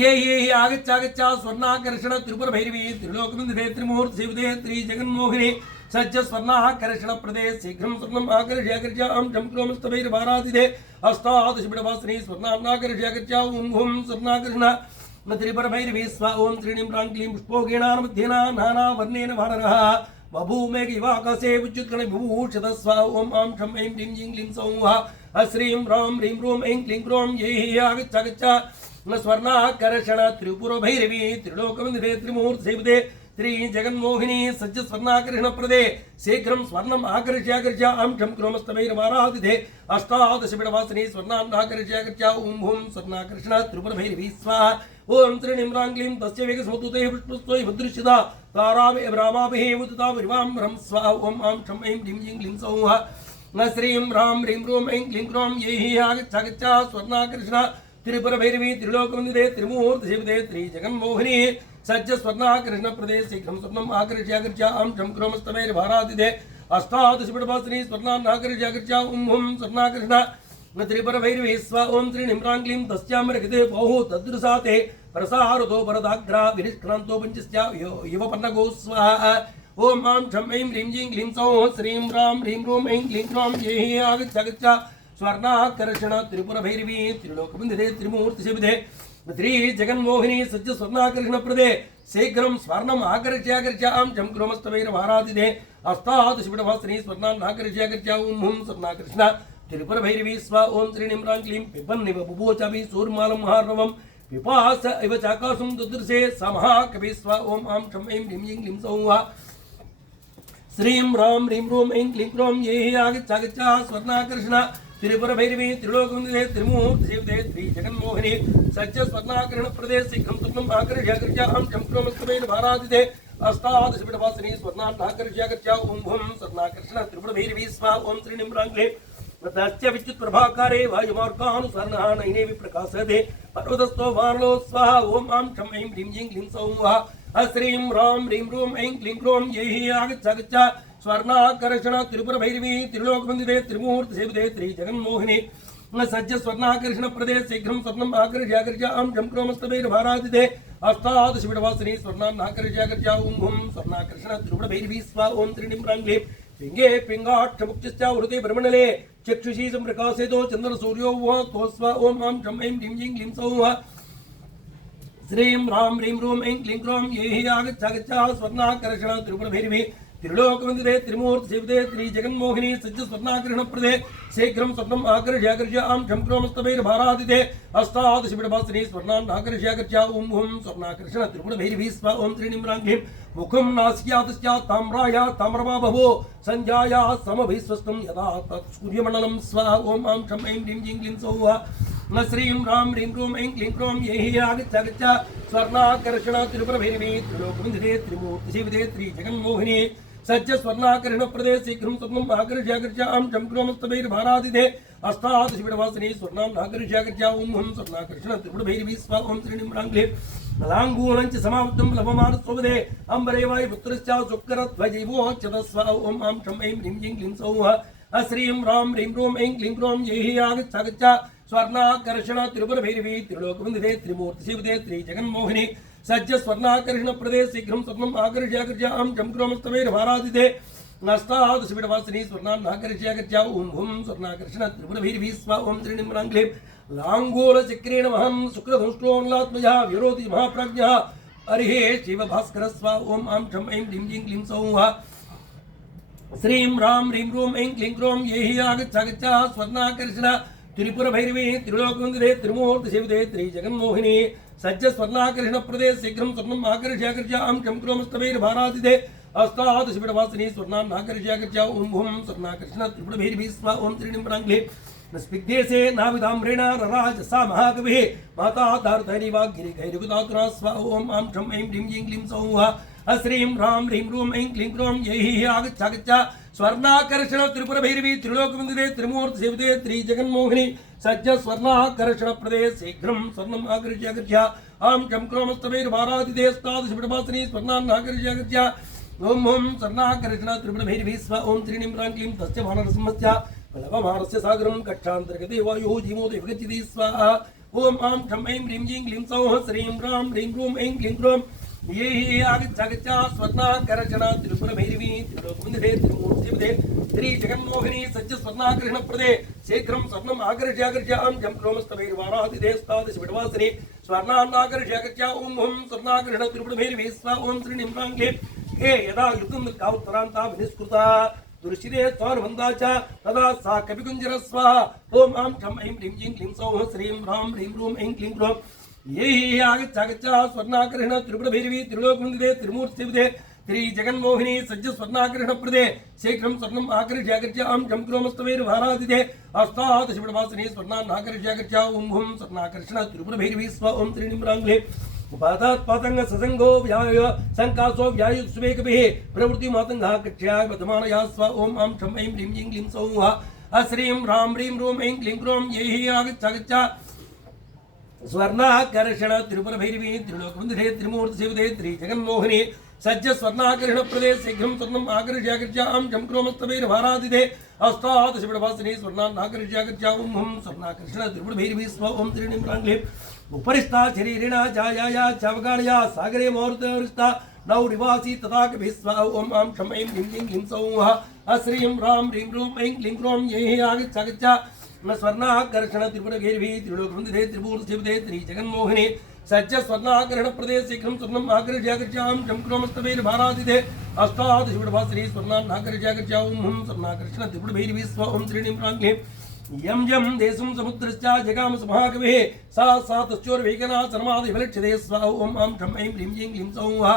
ये आगच्छागच्छा स्वर्णाकर्षण त्रिपुरभैरवी त्रिलोकविन्दे त्रिमूर्तिसेविते त्रिजगन्मोहिनी सज्ज स्वर्णाकर्षण प्रदेश शीघ्रं स्वर्णम् आकर्षयकर्च्या आं ठं क्रोमस्तवैर्भारातिदे अष्टादशिबिडवासिनी स्वर्णाकर्षयकर्च्या ॐ भूं स्वर्णाकर्षण त्रिपुरभैरवी स्व ॐ त्रीणीं रां क्लीं पुष्पोगेणार्मध्येन नानावर्णेन भाररः बभूमेघ इवाकाशे विद्युत्कणे विभूषितः स्व ॐ आं ठं ऐं ह्रीं ऐं क्लीं सौः श्रीं रां ह्रीं रूं ऐं क्लीं क्रों यैः आगच्छागच्छा स्वर्णाकर्षण त्रिपुरभैरवी त्रिलोकवन्दे त्रिमूर्तिसेविते त्रिजगन्मोहिनी सज्ज स्वर्णाकर्षण प्रदे शीघ्रं स्वर्णम् आकर्षयकर्च्या आं ठं क्रोमस्तवैर्भारातिदे अष्टादशिबिडवासिनी स्वर्णाकर्षयकर्च्या ॐ भूं स्वर्णाकर्षण त्रिपुरभैरवी स्वाहा ॐ त्रीणीं रां क्लीं तस्य वेगसमुद्युते पुष्पस्तोय भद्रुष्यता तारावे ब्राह्माभिः उदिता विवाम्बरं स्वाहा ॐ आं ठं ऐं ह्रीं ऐं क्लीं सौः न श्रीं रां ह्रीं रूं ऐं क्लीं क्रों यैः आगच्छागच्छा स्वर्णाकर्षण त्रिपुरभैरवी त्रिलोकवन्दे त्रिमूर्तिसेविते त्रिजगन्मोहिनी सज्ज स्वर्णाकर्षण प्रदेश शीघ्रं स्वर्णम् आकर्षयकर्च्या आं ठं क्रोमस्तवैर्भारातिदे अष्टादशिबिडवासिनी स्वर्णाकर्षयकर्च्या ॐ भूं स्वर्णाकर्षण त्रिपुरभैरवी स्व ॐ त्रीणीं रां क्लीं तस्यां रघिते बाहु तदृशाते प्रसारतो वरदाग्रा विनिष्क्रान्तो पञ्चस्या युवपन्नगो स्वाहा ॐ आं ठं ऐं ह्रीं ऐं क्लीं सौः श्रीं रां ह्रीं रूं ऐं क्लीं क्रों यैः आगच्छागच्छा स्वर्णाकर्षण त्रिपुरभैरवी त्रिलोकवन्दे त्रिमूर्तिसेविते त्रिजगन्मोहिनी सज्ज स्वर्णाकर्षण प्रदे शीघ्रं स्वर्णम् आकर्षयकर्च्या आं ठं क्रोमस्तवैर्भारातिदे अष्टादशिबिडवासिनी स्वर्णाकर्षयकर्च्या ॐ भूं स्वर्णाकर्षण त्रिपुरभैरवी स्व ॐ त्रीणीं रां क्लीं पिबन्निव बुभोचापि सूर्मालं महार्णवं पिपास इव चाकाशं दुदृशे समहाकवि स्व ॐ आं ठं ऐं ह्रीं ऐं क्लीं सौः श्रीं रां ह्रीं रूं ऐं क्लीं क्रों यैः आगच्छागच्छा स्वर्णाकर्षण त्रिपुरभैरवी त्रिलोकवन्दे त्रिमूर्तिसेविते त्रिजगन्मोहिनी सज्ज स्वर्णाकर्षण प्रदेश शीघ्रं स्वर्णम् आकर्षयकर्च्या आं ठं क्रोमस्तवैर्भारातिदे अष्टादशिबिडवासिनी स्वर्णाकर्षयकर्च्या ॐ भूं स्वर्णाकर्षण त्रिपुरभैरवी स्व ॐ त्रीणीं रां क्लीं तस्य विद्युत्प्रभाकारे वायुमार्गानुसरणः नयने विप्रकाशते पर्वतस्थो वानलो स्वाहा ॐ आं ठं ऐं ह्रीं ऐं क्लीं सौः श्रीं रां ह्रीं रूं ऐं क्लीं क्रों यैः आगच्छागच्छा स्वर्णाकर्षण त्रिपुरभैरवी त्रिलोकवन्दे त्रिमूर्तिसेविते त्रिजगन्मोहिनी सज्ज स्वर्णाकर्षण प्रदेश शीघ्रं स्वर्णम् आकर्षयकर्च्या आं ठं क्रोमस्तवैर्भारातिदे अष्टादशिबिडवासिनी स्वर्णाकर्षयकर्च्या ॐ भूं स्वर्णाकर्षण त्रिपुरभैरवी स्व ॐ त्रीणीं रां क्लीं पिंगे पिंगाक्षमुक्तिश्च वृते ब्रह्मणले चक्षुषी सम्प्रकाशेतो चन्द्रसूर्यो वः स्व ॐ आं ठं ऐं ह्रीं ऐं क्लीं सौः श्रीं रां ह्रीं रूं ऐं क्लीं क्रों यैः आगच्छागच्छा स्वर्णाकर्षण त्रिपुरभैरवी त्रिलोकवन्दिते त्रिमूर्तिसेविते श्रीजगन्मोहिनी सज्जस्वर्णाकर्षणप्रदे शीघ्रं स्वप्नम् आकर्ष्याकर्ष्य आं शं क्रोमस्तभैर्भारादिते अष्टादशपीठवासिनी स्वर्णान्नाकर्ष्याकर्ष्य ॐ हुं स्वर्णाकर्षण त्रिपुरभैरवी स्व ॐ त्रिणिम्राङ्घ्रीं मुखं नासिक्यातस्यात् ताम्राया ताम्रमा बभो सञ्जाया समभिस्वस्तं यदा तत् सूर्यमण्डलं स्व ॐ आं शं ऐं ह्रीं क्लीं क्लीं सौः न श्रीं रां ह्रीं क्रूं ऐं क्लीं क्रों येहि आगच्छ स्वर्णाकर्षण त्रिपुरभैरवी त्रिलोकवन्दिते त्रिमूर्तिसेविते त्रिजगन्मोहिनी सज्ज स्वर्णाकर्षणप्रदे शीघ्रं स्वप्नम् आकर्ष्याकर्ष्य आं शं क्रोमस्तभैर्भारादिते अष्टादशपीठवासिनी स्वर्णान्नाकर्ष्याकर्ष्य ॐ हुं स्वर्णाकर्षण त्रिपुरभैरवी स्व ॐ त्रिणिम्राङ्घ्रीं लाङ्गूलं च समावृतं लभमानस्वपदे अम्बरे वायुपुत्रश्च शुक्रध्वजैवोच्यतस्व ॐ आं शं ऐं ह्रीं क्लीं क्लीं सौः श्रीं रां ह्रीं क्रों ऐं क्लीं क्रों येहि आगच्छ स्वर्णाकर्षण त्रिपुरभैरवी त्रिलोकवन्दिते त्रिमूर्तिसेविते त्रिजगन्मोहिनी सज्ज स्वर्णाकर्षणप्रदे शीघ्रं स्वप्नम् आकर्ष्याकर्ष्य आं शं क्रोमस्तभैर्भारादिते अष्टादशपीठवासिनी स्वर्णान्नाकर्ष्याकर्ष्य ॐ हुं स्वर्णाकर्षण त्रिपुरभैरवी स्व ॐ त्रिणिम्राङ्घ्रीं लाङ्गूलचक्रेण महं शुक्रधनुष्टोन्लात्मजः विरोधि महाप्राज्ञः हरिः शिवभास्करः स्व ॐ आं शं ऐं ह्रीं क्लीं क्लीं सौः श्रीं रां ह्रीं क्रूं ऐं क्लीं क्रों येहि आगच्छ स्वर्णाकर्षण त्रिपुरभैरवी त्रिलोकवन्दिते त्रिमूर्तिसेविते त्रिजगन्मोहिनी सज्ज स्वर्णाकर्षणप्रदे शीघ्रं स्वप्नम् आकर्ष्याकर्ष्य आं शं क्रोमस्तभैर्भारादिते अष्टादशपीठवासिनी स्वर्णान्नाकर्ष्याकर्ष्य ॐ हुं स्वर्णाकर्षण त्रिपुरभैरवी स्व ॐ त्रिणिम्राङ्घ्रीं स्पिग्देशे नाविदाम्रेण रराजसा महाकविः माता दार्धैरीवाग्गिरिगैरुगदातुरा स्व ॐ आं शं ऐं ह्रीं क्लीं सौः श्रीं रां ह्रीं क्रूं ऐं क्लीं क्रों येहि आगच्छ स्वर्णाकर्षण त्रिपुरभैरवी त्रिलोकवन्दिते त्रिमूर्तिसेविते त्रिजगन्मोहिनी सज्ज स्वर्णाकर्षणप्रदे शीघ्रं स्वर्णम् आकर्ष्याकर्ष्य आं शं क्रोमस्तभैर्भारादिते अष्टादशपीठवासिनी स्वर्णान्नाकर्ष्याकर्ष्य ॐ हुं स्वर्णाकर्षण त्रिपुरभैरवी स्व ॐ त्रिणिम्राङ्घ्रीं तस्य वानरसिंहस्य लवमानस्य सागरं कक्षान्तर्गते वायुः जीवोदे विगच्छति स्वाहा ॐ आं शं ऐं ह्रीं क्लीं सौः श्रीं रां ह्रीं क्रूं ऐं क्लीं क्रों येहि आगच्छ स्वर्णाकर्षण त्रिपुरभैरवी त्रिलोकवन्दिते त्रिमूर्तिसेविते त्रिजगन्मोहिनी सज्ज स्वर्णाकर्षणप्रदे शीघ्रं स्वर्णम् आकर्ष्याकर्ष्य आं शं क्रोमस्तभैर्भारादिते अष्टादशपीठवासिनी स्वर्णान्नाकर्ष्याकर्ष्य ॐ हुं स्वर्णाकर्षण त्रिपुरभैरवी स्व ॐ त्रिणिम्राङ्घ्रीं हे यदा युद्धं कावत्तरान्ता विनिष्कृता दुर्शिरे स्वानुबन्धा च तदा सा कविकुञ्जर स्वाहा ॐ आं शं ऐं ह्रीं क्लीं सौः श्रीं रां ह्रीं क्रूं ऐं क्लीं क्रों येहि आगच्छ स्वर्णाकर्षण त्रिपुरभैरवी त्रिलोकवन्दिते त्रिमूर्तिसेविते त्रिजगन्मोहिनी सज्ज स्वर्णाकर्षणप्रदे शीघ्रं स्वर्णम् आकर्ष्याकर्ष्य आं शं क्रोमस्तभैर्भारादिते अष्टादशपीठवासिनी स्वर्णान्नाकर्ष्याकर्ष्य ॐ हुं स्वर्णाकर्षण त्रिपुरभैरवी स्व ॐ त्रिणिम्राङ्घ्रीं उपादात् पातंग ससंगो व्याय संकासो व्यायुस्वेकभिः प्रवृत्ति मातंगः कक्ष्या वर्धमानया स्व ॐ आं शं ऐं ह्रीं क्लीं सौः श्रीं रां ह्रीं क्रूं ऐं क्लीं क्रों येहि आगच्छ स्वर्णाकर्षण त्रिपुरभैरवी त्रिलोकवन्दिते त्रिमूर्तिसेविते त्रिजगन्मोहिनी सज्ज स्वर्णाकर्षणप्रदे शीघ्रं स्वर्णम् आकर्ष्याकर्ष्य आं शं क्रोमस्तभैर्भारादिते अष्टादशपीठवासिनी स्वर्णान्नाकर्ष्याकर्ष्य ॐ हुं स्वर्णाकर्षण त्रिपुरभैरवी स्व ॐ त्रिणिम्राङ्घ्रीं उपरिष्टा शरीरिणा जायाया चावगाणया सागरे मुहूर्तवरिष्ठा नौ निवासी तथा कभिः स्व ॐ आं शं ऐं ह्रीं क्लीं सौः श्रीं रां ह्रीं क्रूं ऐं क्लीं क्रों येहि आगच्छ स्वर्णाकर्षण त्रिपुरभैरवी त्रिलोकवन्दिते त्रिमूर्तिसेविते त्रिजगन्मोहिनी सज्ज स्वर्णाकर्षणप्रदे शीघ्रं स्वर्णम् आकर्ष्याकर्ष्य आं शं क्रोमस्तभैर्भारादिते अष्टादशपीठवासिनी स्वर्णान्नाकर्ष्याकर्ष्य ॐ हुं स्वर्णाकर्षण त्रिपुरभैरवी स्व ॐ त्रिणिम्राङ्घ्रीं यं यं देशं समुद्रश्च जगाम महाकविः सा तस्योर्वेगना सन्मादिविलक्षते स्व ॐ आं शं ऐं ह्रीं क्लीं सौः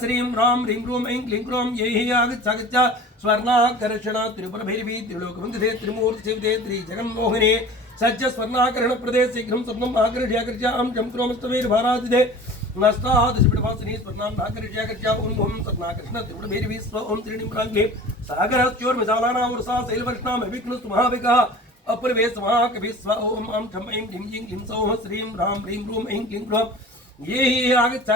श्रीं रां ह्रीं क्रूं ऐं क्लीं क्रों येहि आगच्छ स्वर्णाकर्षण त्रिपुरभैरवी त्रिलोकवन्दिते त्रिमूर्तिसेविते त्रिजगन्मोहिनी सज्ज स्वर्णाकर्षणप्रदे शीघ्रं स्वर्णम् आकर्ष्याकर्ष्य आं शं क्रोमस्तभैर्भारादिते अष्टादशपीठवासिनी स्वर्णान्नाकर्ष्याकर्ष्य ॐ हुं स्वर्णाकर्षण त्रिपुरभैरवी स्व ॐ त्रिणिम्राङ्घ्रीं सागरस्योर्मिजालानां वर्षा शैलवर्षणामभिघ्नस्तु महाविकः अपरिवेश महाकविः स्व ॐ आं शं ऐं ह्रीं क्लीं सौः श्रीं रां ह्रीं क्रूं ऐं क्लीं क्रों येहि आगच्छ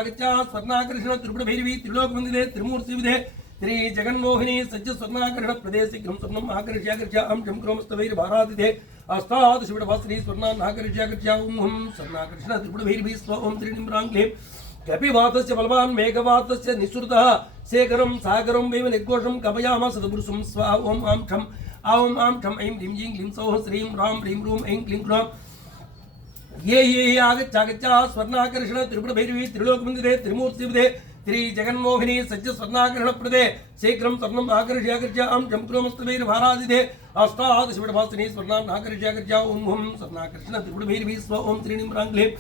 स्वर्णाकर्षण त्रिपुरभैरवी त्रिलोकवन्दिते त्रिमूर्तिसेविते त्रिजगन्मोहिनी सज्ज स्वर्णाकर्षणप्रदे शीघ्रं स्वर्णम् आकर्ष्याकर्ष्य आं शं क्रोमस्तभैर्भारादिते अष्टादशपीठवासिनी स्वर्णान्नाकर्ष्याकर्ष्य ॐ हुं स्वर्णाकर्षण त्रिपुरभैरवी स्व ॐ त्रिणिम्राङ्घ्रीं कपिवातस्य बलवान् मेघवातस्य निःसृतः शेखरं सागरं वैव निर्घोषं कपयाम सदपुरुषं स्व ॐ आं शं ऐं ह्रीं क्लीं सौः श्रीं रां ह्रीं क्रूं ऐं क्लीं क्रों ये आगच्छ स्वर्णाकर्षण त्रिपुरभैरवी त्रिलोकवन्दिते त्रिमूर्तिसेविते त्री जगन्मोहिनी सज्ज स्वर्णाकरण प्रदे शीघ्रं स्वर्णम् आकर्ष्याकर्ष्य जं क्रोमस्तवैर्भारादिदे अष्टादशविडभासिनी स्वर्णान् आकर्ष्याकर्ष्य ॐ हुं स्वर्णाकर्षण त्रिपुरभैरवी स्व ॐ त्रीणीं प्राङ्क्लीं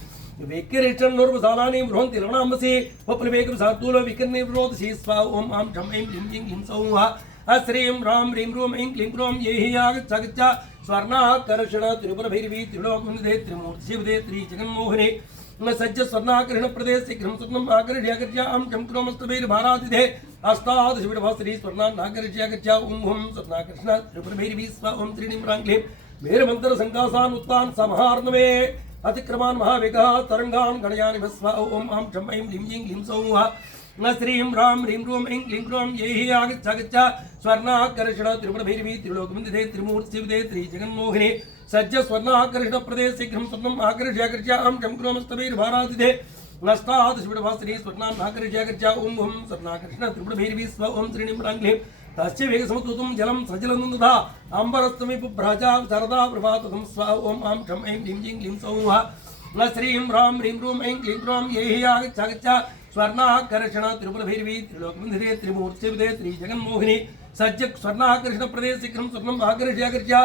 वेक्किरिष्टन्नोर्वसालानि बृहन्ति लवणाम्बसि वप्लवेकविसातूलो विकर्णे विरोधसी स्वा ॐ आं झं ऐं ह्रीं ह्रीं ह्रीं सौः श्रीं रां ह्रीं रूं ऐं क्लीं क्रों येहि आगच्छ स्वर्णाकर्षण त्रिपुरभैरवी त्रिलोकवन्दिते त्रिमूर्तिशिवदे त्रिजगन्मोहिनी सज्ज स्वर्णाकर्षण प्रदेश शीघ्रं स्वर्णम् आकर्ष्याकर्ष्य जं क्रोमस्तवैर्भारादिदे अष्टादशविडभासिनी स्वर्णान् आकर्ष्याकर्ष्य ॐ हुं स्वर्णाकर्षण त्रिपुरभैरवी स्व ॐ त्रीणीं प्राङ्क्लीं मेरुमन्त्र संकासान् उत्तान् समाहार्णवे अतिक्रमान् महावेगः तरङ्गान् गणयानि भस्व ॐ आं झं ऐं ह्रीं ह्रीं ह्रीं सौः श्रीं रां ह्रीं रूं ऐं क्लीं क्रों येहि आगच्छ स्वर्णाकर्षण त्रिपुरभैरवी त्रिलोकवन्दिते त्रिमूर्तिशिवदे त्रिजगन्मोहिनी सज्ज स्वर्णाकर्षण प्रदेश शीघ्रं स्वर्णम् आकर्ष्याकर्ष्य जं क्रोमस्तवैर्भारादिदे अष्टादशविडभासिनी स्वर्णान् आकर्ष्याकर्ष्य ॐ हुं स्वर्णाकर्षण त्रिपुरभैरवी स्व ॐ त्रीणीं प्राङ्क्लीं तस्य वेगसमतुतं जलं सजलनन्दधा अम्बरस्तमिपु भ्राजा सरदा प्रभाततं स्व ॐ आं झं ऐं ह्रीं ह्रीं क्लीं सौः श्रीं रां ह्रीं रूं ऐं क्लीं क्रों येहि आगच्छ स्वर्णाकर्षण त्रिपुरभैरवी त्रिलोकवन्दिते त्रिमूर्तिशिवदे त्रिजगन्मोहिनी सज्ज स्वर्णाकर्षण प्रदेश शीघ्रं स्वर्णम् आकर्ष्याकर्ष्य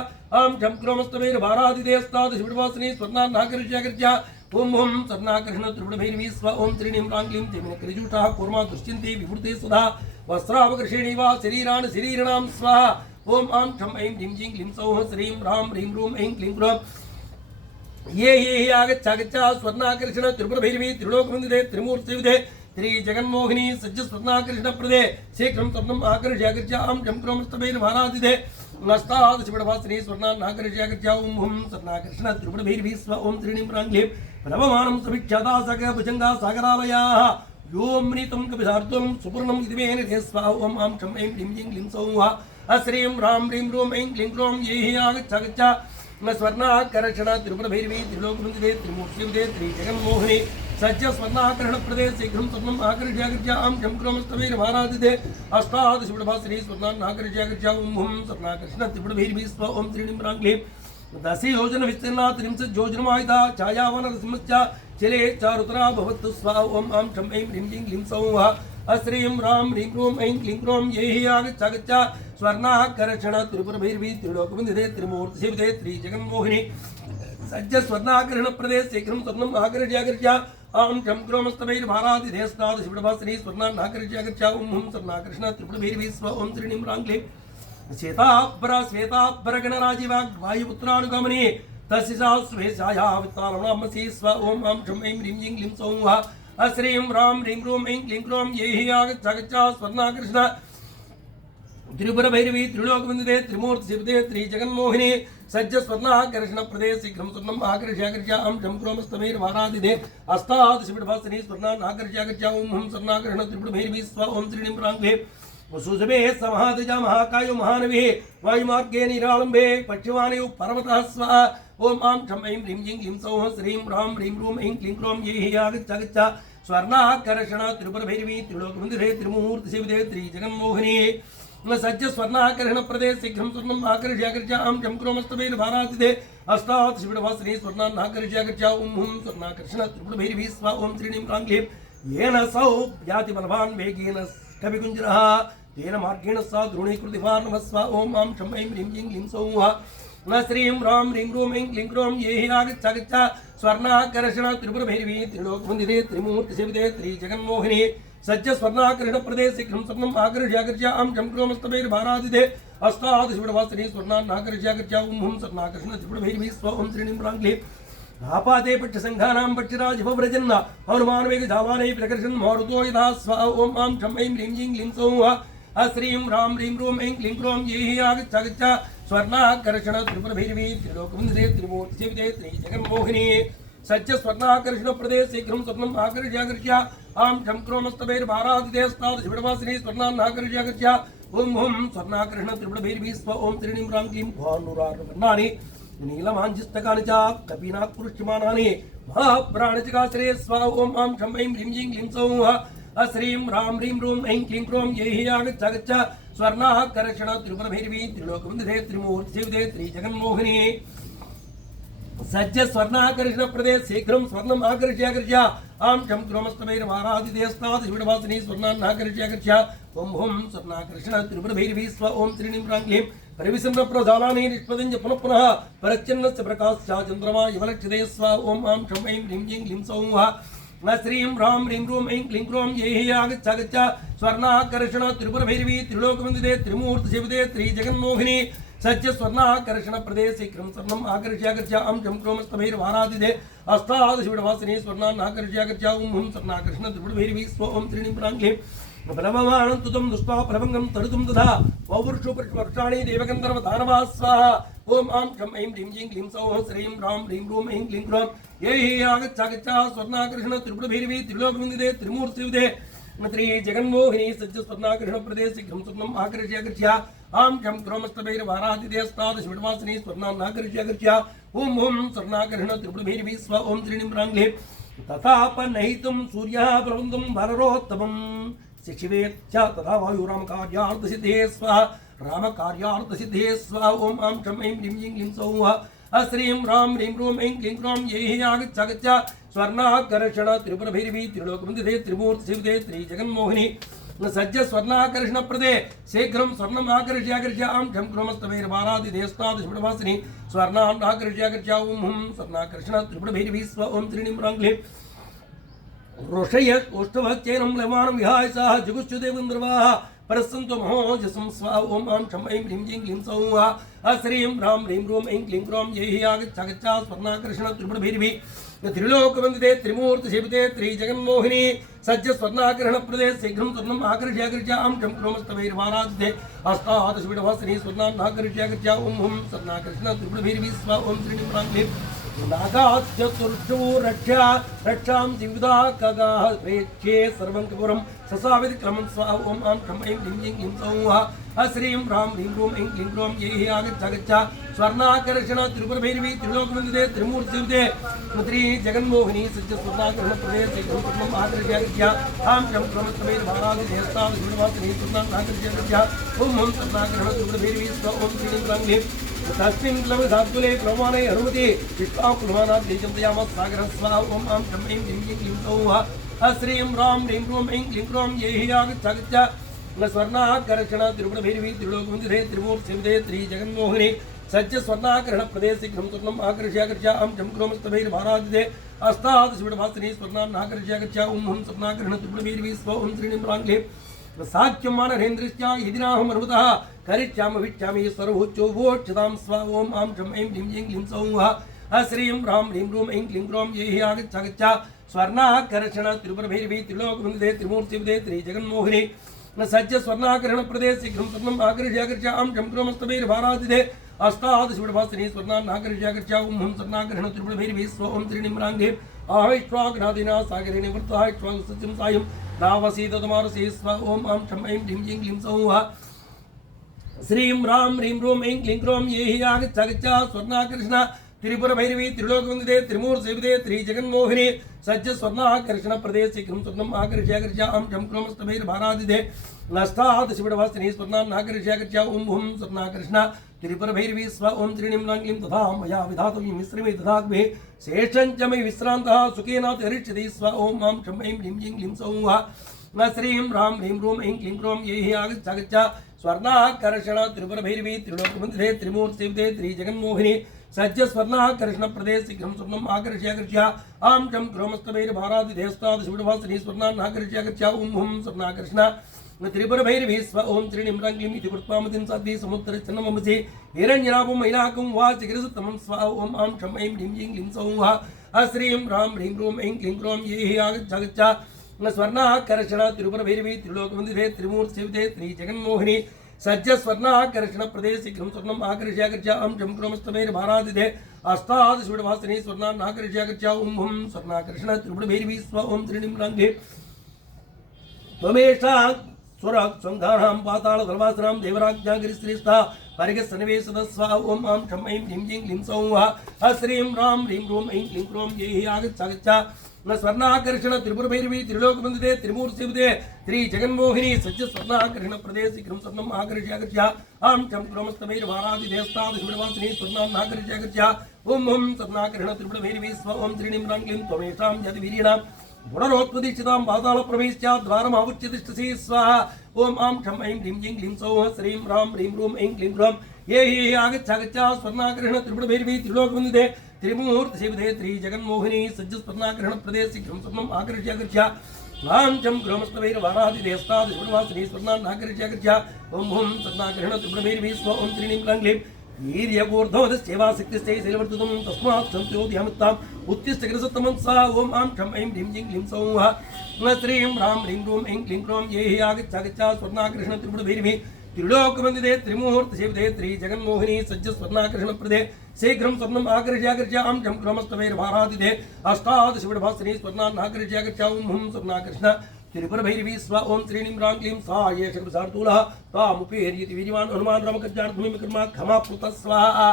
झं क्रोमस्तवैर्भारादिदे अष्टादशविडभासिनी स्वर्णान् आकर्ष्याकर्ष्य ॐ हुं स्वर्णाकर्षण त्रिपुरभैरवी स्व ॐ त्रीणीं प्राङ्क्लीं तेन कलिजूषाः कूर्मा दुश्चिन्ते विवृते सुधा वस्त्रावकर्षेणी वा शरीरान् शरीरिणां स्वाहा ॐ आं झं ऐं ह्रीं ह्रीं क्लीं सौः श्रीं रां ह्रीं रूं ऐं क्लीं क्रों येहि आगच्छ स्वर्णाकर्षण त्रिपुरभैरवी त्रिलोकवन्दिते त्रिमूर्तिशिवदे त्रिजगन्मोहिनी सज्ज स्वर्णाकर्षण प्रदे शीघ्रं स्वर्णम् आकर्ष्याकर्ष्य जं क्रोमस्तवैर्भारादिदे अष्टादशविडभासिनी स्वर्णान् आकर्ष्याकर्ष्य ॐ हुं स्वर्णाकर्षण त्रिपुरभैरवी स्व ॐ त्रीणीं प्राङ्क्लीं प्रणवमानं समीक्षाता सकभुजङ्गा सागरालयाः योऽमृतं कपिशार्दूलं सुपूर्णम् इति मे निधे स्वाहा ॐ आं झं ऐं ह्रीं ह्रीं क्लीं सौः श्रीं रां ह्रीं रूं ऐं क्लीं क्रों येहि आगच्छ स्वर्णाकर्षण त्रिपुरभैरवी त्रिलोकवन्दिते त्रिमूर्तिशिवदे त्रिजगन्मोहिनी सज्ज स्वर्णाकर्षण प्रदेश शीघ्रं स्वर्णम् आकर्ष्याकर्ष्य जं क्रोमस्तवैर्भारादिदे अष्टादशविडभासिनी स्वर्णान् आकर्ष्याकर्ष्य ॐ हुं स्वर्णाकर्षण त्रिपुरभैरवी स्व ॐ त्रीणीं प्राङ्क्लीं 10 योजन विस्तीर्णा 30 योजनमायिता छायावनरसिंहश्च चिले चारुतरा भवतु स्वा ॐ आं झं ऐं ह्रीं ह्रीं क्लीं सौः श्रीं रां ह्रीं रूं ऐं क्लीं क्रों येहि आगच्छ स्वर्णाकर्षण त्रिपुरभैरवी त्रिलोकवन्दिते त्रिमूर्तिशिवदे त्रिजगन्मोहिनी सज्ज स्वर्णाकर्षण प्रदेश शीघ्रं स्वर्णम् आकर्ष्याकर्ष्य झं क्रोमस्तवैर्भारादिदे अष्टादशविडभासिनी स्वर्णान् आकर्ष्याकर्ष्य ॐ हुं स्वर्णाकर्षण त्रिपुरभैरवी स्व ॐ त्रीणीं प्राङ्क्लीं श्वेताभर गणराजिवाग् वायुपुत्रानुगमने तस्य सा स्वेषाया वित्तालवणामसि स्व ॐ आं झं ऐं ह्रीं ह्रीं क्लीं सौः श्रीं रां ह्रीं रूं ऐं क्लीं क्रों येहि आगच्छ स्वर्णाकर्षण त्रिपुरभैरवी त्रिलोकवन्दिते त्रिमूर्तिशिवदे त्रिजगन्मोहिनी सज्ज स्वर्णाकर्षण प्रदेश शीघ्रं स्वर्णम् आकर्ष्याकर्ष्य झं क्रोमस्तवैर्भारादिदे अष्टादशविडभासिनी स्वर्णान् आकर्ष्याकर्ष्य ॐ हुं स्वर्णाकर्षण त्रिपुरभैरवी स्व ॐ त्रीणीं प्राङ्क्लीं सुषुभे समाधजा महाकायो महानवे वायुमार्गे निरालम्बे पक्षिवाणयो पर्वतः स्वाहा ॐ आं झं ऐं ह्रीं ह्रीं क्लीं सौः श्रीं रां ह्रीं रूं ऐं क्लीं क्रों येहि आगच्छ स्वर्णाकर्षण त्रिपुरभैरवी त्रिलोकवन्दिते त्रिमूर्तिशिवदे त्रिजगन्मोहिनी सज्ज स्वर्णाकर्षण प्रदेश शीघ्रं स्वर्णम् आकर्ष्याकर्ष्य झं क्रोमस्तवैर्भारादिदे अष्टादशविडभासिनी स्वर्णान् आकर्ष्याकर्ष्य ॐ हुं स्वर्णाकर्षण त्रिपुरभैरवी स्व ॐ त्रीणीं प्राङ्क्लीं येन सौ याति बलवान् वेगेन कविकुञ्जरः तेन मार्गेण सा द्रोणीकृतिवार्णवस्व ॐ आं झं ऐं ह्रीं ह्रीं क्लीं सौः श्रीं रां ह्रीं रूं ऐं क्लीं क्रों येहि आगच्छ स्वर्णाकर्षण त्रिपुरभैरवी त्रिलोकवन्दिते त्रिमूर्तिशिवदे त्रिजगन्मोहिनी सज्ज स्वर्णाकर्षण प्रदेश शीघ्रं स्वर्णम् आकर्ष्याकर्ष्य झं क्रोमस्तवैर्भारादिदे अष्टादशविडभासिनी स्वर्णान् आकर्ष्याकर्ष्य ॐ हुं स्वर्णाकर्षण त्रिपुरभैरवी स्व ॐ त्रीणीं प्राङ्क्लीं आपाते पक्षसंघानां पक्षिराजभव्रजन् हनुमानवेग धावानै प्रकर्षन् मारुतो यथा स्वा ॐ आं झं ऐं ह्रीं ह्रीं क्लीं सौः श्रीं रां ह्रीं रूं ऐं क्लीं क्रों येहि आगच्छ स्वर्णाकर्षण त्रिपुरभैरवी त्रिलोकवन्दिते त्रिमूर्तिशिवदे त्रिजगन्मोहिनी सज्ज स्वर्णाकर्षण प्रदेश शीघ्रं स्वर्णम् आकर्ष्याकर्ष्य झं क्रोमस्तवैर्भारादिदे अष्टादशविडभासिनी स्वर्णान् आकर्ष्याकर्ष्य ॐ हुं स्वर्णाकर्षण त्रिपुरभैरवी स्व ॐ त्रीणीं प्राङ्क्लीं भानुरार्णवर्णानि नीलमाञ्जिस्तकानि च कपिनाक्पुरुष्यमानानि महाप्राणचिकाश्रे स्वा ॐ आं झं ऐं ह्रीं ह्रीं क्लीं सौः श्रीं रां ह्रीं रूं ऐं क्लीं क्रों येहि आगच्छ स्वर्णाकर्षण त्रिपुरभैरवी त्रिलोकवन्दिते त्रिमूर्तिशिवदे त्रिजगन्मोहिनी सज्ज स्वर्णाकर्षण प्रदेश शीघ्रं स्वर्णम् आकर्ष्य आं शं क्रोमस्तमैर्वारादिदेस्तादिविडवासिनी स्वर्णान्नाकर्ष्य ओं हुं स्वर्णाकर्षण त्रिपुरभैरवी स्व ओं त्रीणीं प्राङ्क्लीं परिविसन्न प्रजालानि निष्पदिञ्च पुनः पुनः परच्छिन्नस्य प्रकाशः चन्द्रमा यवलक्षिते स्व ओं आं शं ऐं ह्रीं ह्रीं क्लीं सौः श्रीं ह्रां ह्रीं ह्रूं ऐं क्लीं क्रों येहि आगच्छ स्वर्णाकर्षण त्रिपुरभैरवी त्रिलोकवन्दिते त्रिमूर्तिसेविते त्रिजगन्मोहिनी सज्ज स्वर्णाकर्षण प्रदेश शीघ्रं स्वर्णम् आकर्ष्य अं शं क्रोमस्तमैर्वारादिदे अस्तादशिविडवासिनी स्वर्णान्नाकर्ष्य ओं हुं स्वर्णाकर्षण त्रिपुरभैरवी स्व ओं त्रीणीं प्राङ्क्लीं फलमवानन्तुतं दुष्टा फलभङ्गं तरुतं तथा पौरुषुपर्षाणि देवगन्धर्व दानवा स्वाहा ओम आं शं ऐं ह्रीं ह्रीं क्लीं सौः श्रीं ह्रां ह्रीं ह्रूं ऐं क्लीं क्रों येहि आगच्छ स्वर्णाकर्षण त्रिपुरभैरवी त्रिलोकवन्दिते त्रिमूर्तियुते त्रिजगन्मोहिनी सज्ज स्वर्णाकर्षण प्रदेश शीघ्रं स्वर्णम् आकर्ष्य आं शं क्रोमस्तमैर्वारादिदेस्तादशिविडवासिनी स्वर्णान्नाकर्ष्य ओं हुं स्वर्णाकर्षण त्रिपुरभैरवी स्व ओं त्रीणीं प्राङ्क्लीं तथापनहितं सूर्यः प्रबन्धं वररोत्तमं शिशिवेत् च तथा वायुरामकार्यार्थसिद्धे स्वाहा रामकार्यार्थसिद्धे स्वाहा ओम आं शं ऐं ह्रीं ह्रीं क्लीं सौः श्रीं ह्रां ह्रीं ह्रूं ऐं क्लीं क्रों येहि आगच्छ स्वर्णाकर्षण त्रिपुरभैरवी त्रिलोकवन्दिते त्रिमूर्तिसेविते त्रिजगन्मोहिनी सज्ज स्वर्णाकर्षण प्रदे शीघ्रं स्वर्णम् आकर्ष्य आं शं क्रोमस्तमैर्वारादिदेस्तादशिविडवासिनी स्वर्णान्नाकर्ष्य ओं हुं स्वर्णाकर्षण त्रिपुरभैरवी स्व ओं त्रीणीं प्राङ्क्लीं ऋषय ओष्ठभक्त्यैनं लवानं विहाय सह जुगुश्चुदेवन्द्रवाः परसन्तु महोजसं स्वा ओम आं शं ऐं ह्रीं ह्रीं क्लीं सौः श्रीं ह्रां ह्रीं ह्रूं ऐं क्लीं क्रों येहि आगच्छ स्वर्णाकर्षण त्रिपुरभैरवी त्रिलोकवन्दिते त्रिमूर्तिसेविते त्रिजगन्मोहिनी सज्ज स्वर्णाकर्षण प्रदेश शीघ्रं स्वर्णम् आकर्ष्य आं शं क्रोमस्तमैर्वारादिदे अस्तादशिविडवासिनी स्वर्णान्नाकर्ष्य ओं हुं स्वर्णाकर्षण त्रिपुरभैरवी स्व ओं त्रीणीं प्राङ्क्लीं नागाच्चतुर्षु रक्षां जीविता खगाः प्रेक्ष्ये सर्वं कपूरं ससाविति क्रमं स्वा ओम आं शं ऐं ह्रीं ह्रीं क्लीं सौः श्रीं ह्रां ह्रीं ह्रूं ऐं क्लीं क्रों येहि आगच्छ स्वर्णाकर्षण त्रिपुरभैरवी त्रिलोकवन्दिते त्रिमूर्तियुते त्रिजगन्मोहिनी सज्ज स्वर्णाकर्षण प्रदेश शीघ्रं स्वर्णम् आकर्ष्य आं शं क्रोमस्तमैर्वारादिदेस्तादशिविडवासिनी स्वर्णान्नाकर्ष्य ओं हुं स्वर्णाकर्षण त्रिपुरभैरवी स्व ओं त्रीणीं प्राङ्क्लीं तस्मिन् प्लवधातुले प्लवमाने हनुमति विश्वाकुलमानात् देशं सागरः स्वाहा ओम आं शं ऐं ह्रीं ह्रीं क्लीं सौः श्रीं ह्रां ह्रीं ह्रूं ऐं क्लीं क्रों येहि आगच्छ स्वर्णाकर्षण त्रिपुरभैरवी त्रिलोकवन्दिते त्रिमूर्तिसेविते त्रिजगन्मोहिनी सज्ज स्वर्णाकर्षण प्रदेश शीघ्रं स्वर्णम् आकर्ष्य अं शं क्रोमस्तमैर्वारादिदे अस्तादशिविडवासिनी स्वर्णान्नाकर्ष्य ओं हुं स्वर्णाकर्षण त्रिपुरभैरवी स्व ओं त्रीणीं प्राङ्क्लीं साख्यं मानहेन्द्रिश्च यदिनाहमर्वतः करिष्यामि विच्छामि सर्वोच्चोभोक्षतां स्वा ओम आं शं ऐं ह्रीं ह्रीं क्लीं सौः श्रीं ह्रां ह्रीं ह्रूं ऐं क्लीं क्रों येहि आगच्छ स्वर्णाकर्षण त्रिपुरभैरवी त्रिलोकवन्दिते त्रिमूर्तियुते त्रिजगन्मोहिनी सज्ज स्वर्णाकर्षण प्रदेश शीघ्रं स्वर्णम् आकर्ष्य आं शं क्रोमस्तमैर्वारादिदे अस्तादशिविडवासिनी स्वर्णान्नाकर्ष्य ओं हुं स्वर्णाकर्षण त्रिपुरभैरवी स्व ओं त्रीणीं प्राङ्क्लीं आहिष्वाग्नादिना सागरे निवृत्तः इक्ष्वाकुसत्यं सायं नावसीततमारसी स्व ओम आं शं ऐं ह्रीं ह्रीं क्लीं सौः श्रीं ह्रां ह्रीं ह्रूं ऐं क्लीं क्रों येहि आगच्छ स्वर्णाकर्षण त्रिपुरभैरवी त्रिलोकवन्दिते त्रिमूर्तिसेविते त्रिजगन्मोहिनी सज्ज स्वर्णाकर्षण प्रदेश शीघ्रं स्वर्णम् आकर्ष्य अं शं क्रोमस्तमैर्वारादिदे अस्तादशिविडवासिनी स्वर्णान्नाकर्ष्य ओं हुं स्वर्णाकर्षण त्रिपुरभैरवी स्व ओं त्रीणीं प्राङ्क्लीं तथा मया विधातव्यं मिश्रमे तथाग्भे शेषं च मयि विश्रान्तः सुखेन तिरिच्यते स्व ओम आं शं ऐं ह्रीं ह्रीं क्लीं सौः श्रीं ह्रां ह्रीं ह्रूं ऐं क्लीं क्रों येहि आगच्छ स्वर्णाकर्षण त्रिपुरभैरवी त्रिलोकवन्दिते त्रिमूर्तिसेविते त्रिजगन्मोहिनी सज्ज स्वर्णाकर्षण प्रदेश शीघ्रं स्वर्णम् आकर्ष्य आं शं क्रोमस्तमैर्वारादिदेस्तादशिविडवासिनी स्वर्णान्नाकर्ष्य ओं हुं स्वर्णाकर्षण त्रिपुरभैरवी स्व ओं त्रीणीं प्राङ्क्लीं इति कृत्वामतिं साध्वी समुद्रचन्नमंसि हिरण्यनाभं मैनाकं वाचिगिरिसुत्तमं स्व ओम आं शं ऐं ह्रीं ह्रीं क्लीं सौः श्रीं ह्रां ह्रीं ह्रूं ऐं क्लीं क्रों येहि आगच्छ स्वर्णाकर्षण त्रिपुरभैरवी त्रिलोकवन्दिते त्रिमूर्तिसेविते त्रिजगन्मोहिनी सज्ज स्वर्णाकर्षण प्रदेश शीघ्रं स्वर्णम् आकर्ष्य अं शं क्रोमस्तमैर्वारादिदे अस्तादशिविडवासिनी स्वर्णान्नाकर्ष्य ओं हुं स्वर्णाकर्षण त्रिपुरभैरवी स्व ओं त्रीणीं प्राङ्क्लीं त्वमेषा स्वराक्षङ्गानां पातालधर्वासनां देवराज्ञागिरिश्रेष्ठा परिगसन्निवेशदस्वा ओम आं शं ऐं ह्रीं ह्रीं क्लीं सौः श्रीं ह्रां ह्रीं ह्रूं ऐं क्लीं क्रों येहि आगच्छ न स्वर्णाकर्षण त्रिपुर भैरवी त्रिलोक बंदिते त्रिमूर्तिते श्री जगन्मोहिनी सज्ज स्वर्णाकर्षण प्रदेश क्रम स्वर्णम आकर्ष्याकर्ष्य आम चम क्रमस्तमैर वारादि देवस्ताद शिववासिनी स्वर्णाम आकर्ष्याकर्ष्य ओम ओम स्वर्णाकर्षण त्रिपुर भैरवी स्व ओम त्रिणीं रांग्लीं त्वमेषां यदि वीर्यणां गुणरोत्पदिष्टितां पाताल प्रवेश्य द्वारम् आविच्यतिष्ठसि स्वाहा ओम आम क्षम ऐं ह्रीं जिं क्लीं सौः श्रीं रां ह्रीं रूं ऐं क्लीं ह्रौं ये हि आगच्छ स्वर्णाकर्षण त्रिपुर भैरवी त्रिलोक वंदिते त्रिमूर्ति शिवदे त्रि जगन्मोहिनी सज्ज स्वर्णाकर्षण प्रदेश शीघ्रं स्वर्णम् आकर्ष्याकर्ष्य वाञ्छं ग्रोमस्तवैर वारादि देवस्ताद शिववासिनी स्वर्णान् आकर्ष्याकर्ष्य ओम ओम स्वर्णाकर्षण त्रिपुर भैरवी स्व ओम त्रीणीं रांग्लीं वीर्यगोर्धवदस्येवा शक्तिश्चै शैलवर्तुतं तस्मात् सन्त्योऽधियामित्ताम् उत्तिष्ठकृतसत्तमं सा ॐ आं क्षं ऐं ह्रीं जिं क्लीं सौः श्रीं रां ह्रीं रूं ऐं क्लीं ह्रौं ये हि आगच्छ स्वर्णाकर्षण त्रिपुर भैरवी त्रिलोकवन्दिते त्रिमूर्ति शिवदे त्रि जगन्मोहिनी सज्ज स्वर्णाकर्षण प्रदे शीघ्रं स्वर्णम् आकर्ष्याकर्ष्य आं जं क्रमस्तवैर्भारादिते अष्टादशविडभासिनी स्वर्णान् आकर्ष्याकर्ष्य ॐ हुं स्वर्णाकर्षण त्रिपुर भैरवी स्व ओम त्रीणीं रां क्लीं सा ये शक्तिसारतूलः तामुपेर्यति वीर्यवान् हनुमान् रामकज्जानभूमि कर्मा क्षमाप्लुतः स्वाहा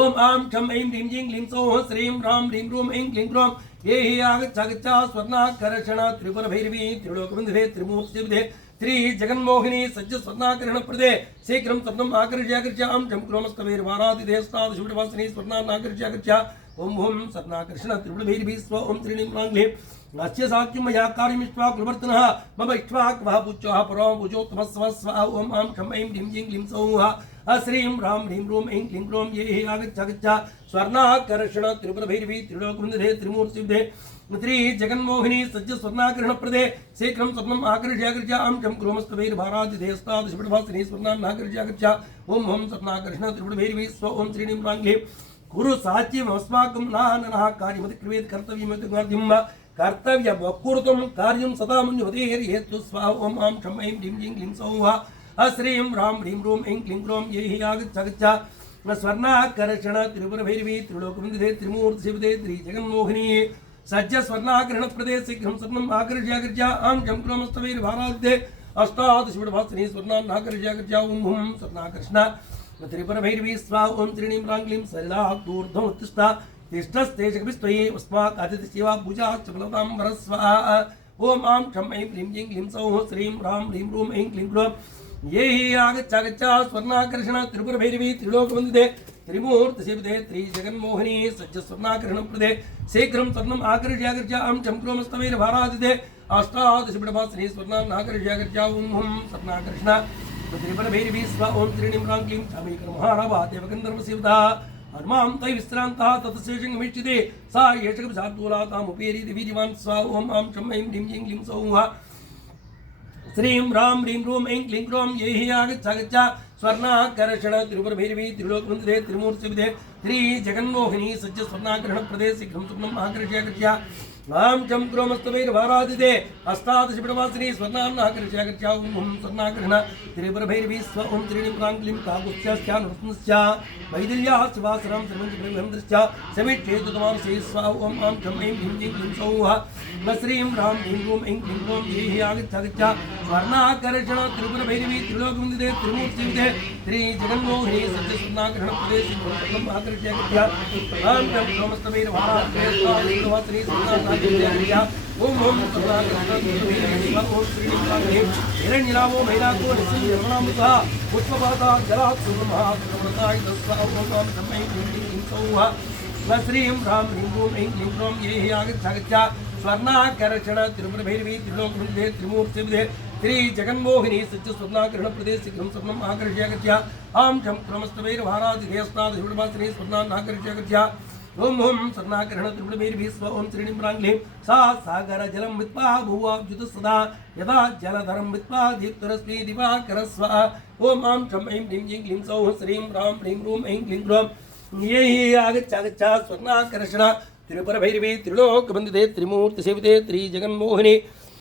ओम आं क्षं ऐं ह्रीं जिं क्लीं सौः श्रीं रां ह्रीं रूं ऐं क्लीं ह्रौं ये हि आगच्छ स्वर्णाकर्षण त्रिपुर भैरवी त्रिलोकवन्दिते त्रिमूर्तिशिवदे श्री जगन्मोहिनी सज्ज स्वर्णाकर्षण प्रदे शीघ्रं स्वर्णम् आकर्ष्याकर्ष्य आं चं क्रोमस्तवैर्वारादि देवस्ताद शिववासिनी स्वर्णान् आकर्ष्याकर्ष्य ओम ओम स्वर्णाकर्षण त्रिपुर भैरवी स्व ओम त्रीणीं रांग्लीं अस्य साक्ष्यं मया कार्यमिष्ट्वा कुलवर्तनः मम इक्ष्वाकवः पुच्छः परो भुजोत्तमस्व स्वः ओम आं क्षं ऐं ह्रीं जिं क्लीं सौः श्रीं रां ह्रीं रूं ऐं क्लीं ह्रौं ये हि आगच्छ स्वर्णाकर्षण त्रिपुर भैरवी त्रिलोकवन्दिते त्रिमूर्तिशिवदे त्रि जगन्मोहिनी सज्ज स्वर्णाकर्षण प्रदे शीघ्रं स्वर्णम् आकर्ष्याकर्ष्य आं चं क्रोमस्तवैर्भारादि देवस्ताद शिववासिनी स्वर्णान् आकर्ष्याकर्ष्य ओम ओम स्वर्णाकर्षण त्रिपुर भैरवी स्व ओम त्रीणीं रांग्लीं कुरु साच्यमस्माकं नाननः कार्यमतिक्रियेत् कर्तव्यमिति कर्तव्य वक्कुरुतं कार्यं सदा मन्युवदेर्येतु स्वाहा ओम आं क्षं ऐं ह्रीं जिं क्लीं सौः श्रीं रां ह्रीं रूं ऐं क्लीं ह्रौं ये हि आगच्छ स्वर्णाकर्षण त्रिपुर भैरवी त्रिलोकवन्दिते त्रिमूर्ति शिवदे त्रि जगन्मोहिनी सज्ज स्वर्णाकर्षण प्रदेश शीघ्रं स्वर्णम् आकर्ष्याकर्ष्य आं चं क्रमस्तवैर्भारादिते अष्टादशविडभासिनी स्वर्णान् आकर्ष्याकर्ष्य ॐ हुं स्वर्णाकर्षण त्रिपुर भैरवी स्वा ओम त्रीणीं रांग्लीं सलिलादूर्ध्वमुत्तिष्ठ तिष्ठस्ते जगभिस्त्वयि अस्माकं अतिथिसेवा पूजा चपलतां वरस्वाहा ओम आं क्षं ऐं ह्रीं जिं क्लीं सौः श्रीं रां ह्रीं रूं ऐं क्लीं ह्रौं ये हि आगच्छ स्वर्णाकर्षण त्रिपुर भैरवी त्रिलोकवन्दिते त्रिमूर्ति शिवदे त्रि जगन्मोहिनी सज्ज स्वर्णाकर्षण प्रदे शीघ्रं स्वर्णम् आकर्ष्याकर्ष्य आं चं क्रोमस्तवैर्भारादिते अष्टादशविडभासिनी स्वर्णान् आकर्ष्याकर्ष्य ॐ हुं स्वर्णाकर्षण त्रिपुर भैरवी स्व ओम त्रीणीं रांग्लीं क्षमीकर्महारवा देवगन्धर्वशिवदा हनुमां तै विश्रान्तः तत्शेषं गमिष्यते सा येषकविशार्दूला तामुपेरीति वीर्यवान् स्वा ओम आं क्षं ऐं ह्रीं जिं क्लीं सौः श्रीं रां ह्रीं रूं ऐं क्लीं ह्रौं ये हि आगच्छ स्वर्णाकर्षण त्रिपुर भैरवी त्रिलोकवन्दिते त्रिमूर्तिशिवदे त्रि जगन्मोहिनी सज्ज स्वर्णाकर्षण प्रदेश शीघ्रं स्वर्णम् आकर्ष्याकर्ष्य आं चं क्रोमस्तवैर्भारादिते अष्टादशविडभासिनी स्वर्णान् आकर्ष्याकर्ष्य ॐ हुं स्वर्णाकर्षण त्रिपुर भैरवी स्व ओम त्रीणीं रांग्लीं काकुत्स्यानुरत्नश्च वैदिल्याश्च वासरां सर्वञ्च समिक्षेतुतमांसे स्व ओम आं क्षं ऐं ह्रीं जिं क्लीं सौः श्रीं रां ह्रीं रूं ऐं क्लीं ह्रौं ये हि आगच्छ स्वर्णाकर्षण त्रिपुर भैरवी त्रिलोकवन्दिते त्रिमूर्तिशिवदे त्रि जगन्मोहिनी सज्ज स्वर्णाकर्षण प्रदेश शीघ्रं आकर्ष्याकर्ष्य आं चं क्रोमस्तवैर्भारादिते शिववासिनी स्वर्णान् ओम ओम हिरण्यनामो मैनाको निश्चिन्यमनामृतः पुष्पपाता जलात् सुमहात्मृताय तस्वा ओम आं क्षं ऐं ह्रीं क्लीं सौः श्रीं रां ह्रीं रूं ऐं क्लीं ह्रौं ये हि आगच्छ स्वर्णाकर्षण त्रिपुर भैरवी त्रिलोकवन्दिते त्रिमूर्तिशिवदे त्रि जगन्मोहिनी सज्ज स्वर्णाकर्षण प्रदेश शीघ्रं स्वर्णम् आकर्ष्याकर्ष्य आं चं क्रमस्तवैर्भारादि देवस्ताद शिववासिनी स्वर्णान् आकर्ष्याकर्ष्य ओम ओम स्वर्णाकर्षण त्रिपुर भैरवी स्व ओम त्रीणीं रांग्लीं सा सागर जलं वित्वा भुवाब्जुत सदा यदा जलधरं वित्वा दीप्तरश्मि दिवाकर स्वः ओम आं क्षं ऐं ह्रीं जिं क्लीं सौः श्रीं रां ह्रीं रूं ऐं क्लीं ह्रौं ये हि आगच्छ स्वर्णाकर्षण त्रिपुर भैरवी त्रिलोकवन्दिते त्रिमूर्तिशिवदे त्रि जगन्मोहिनी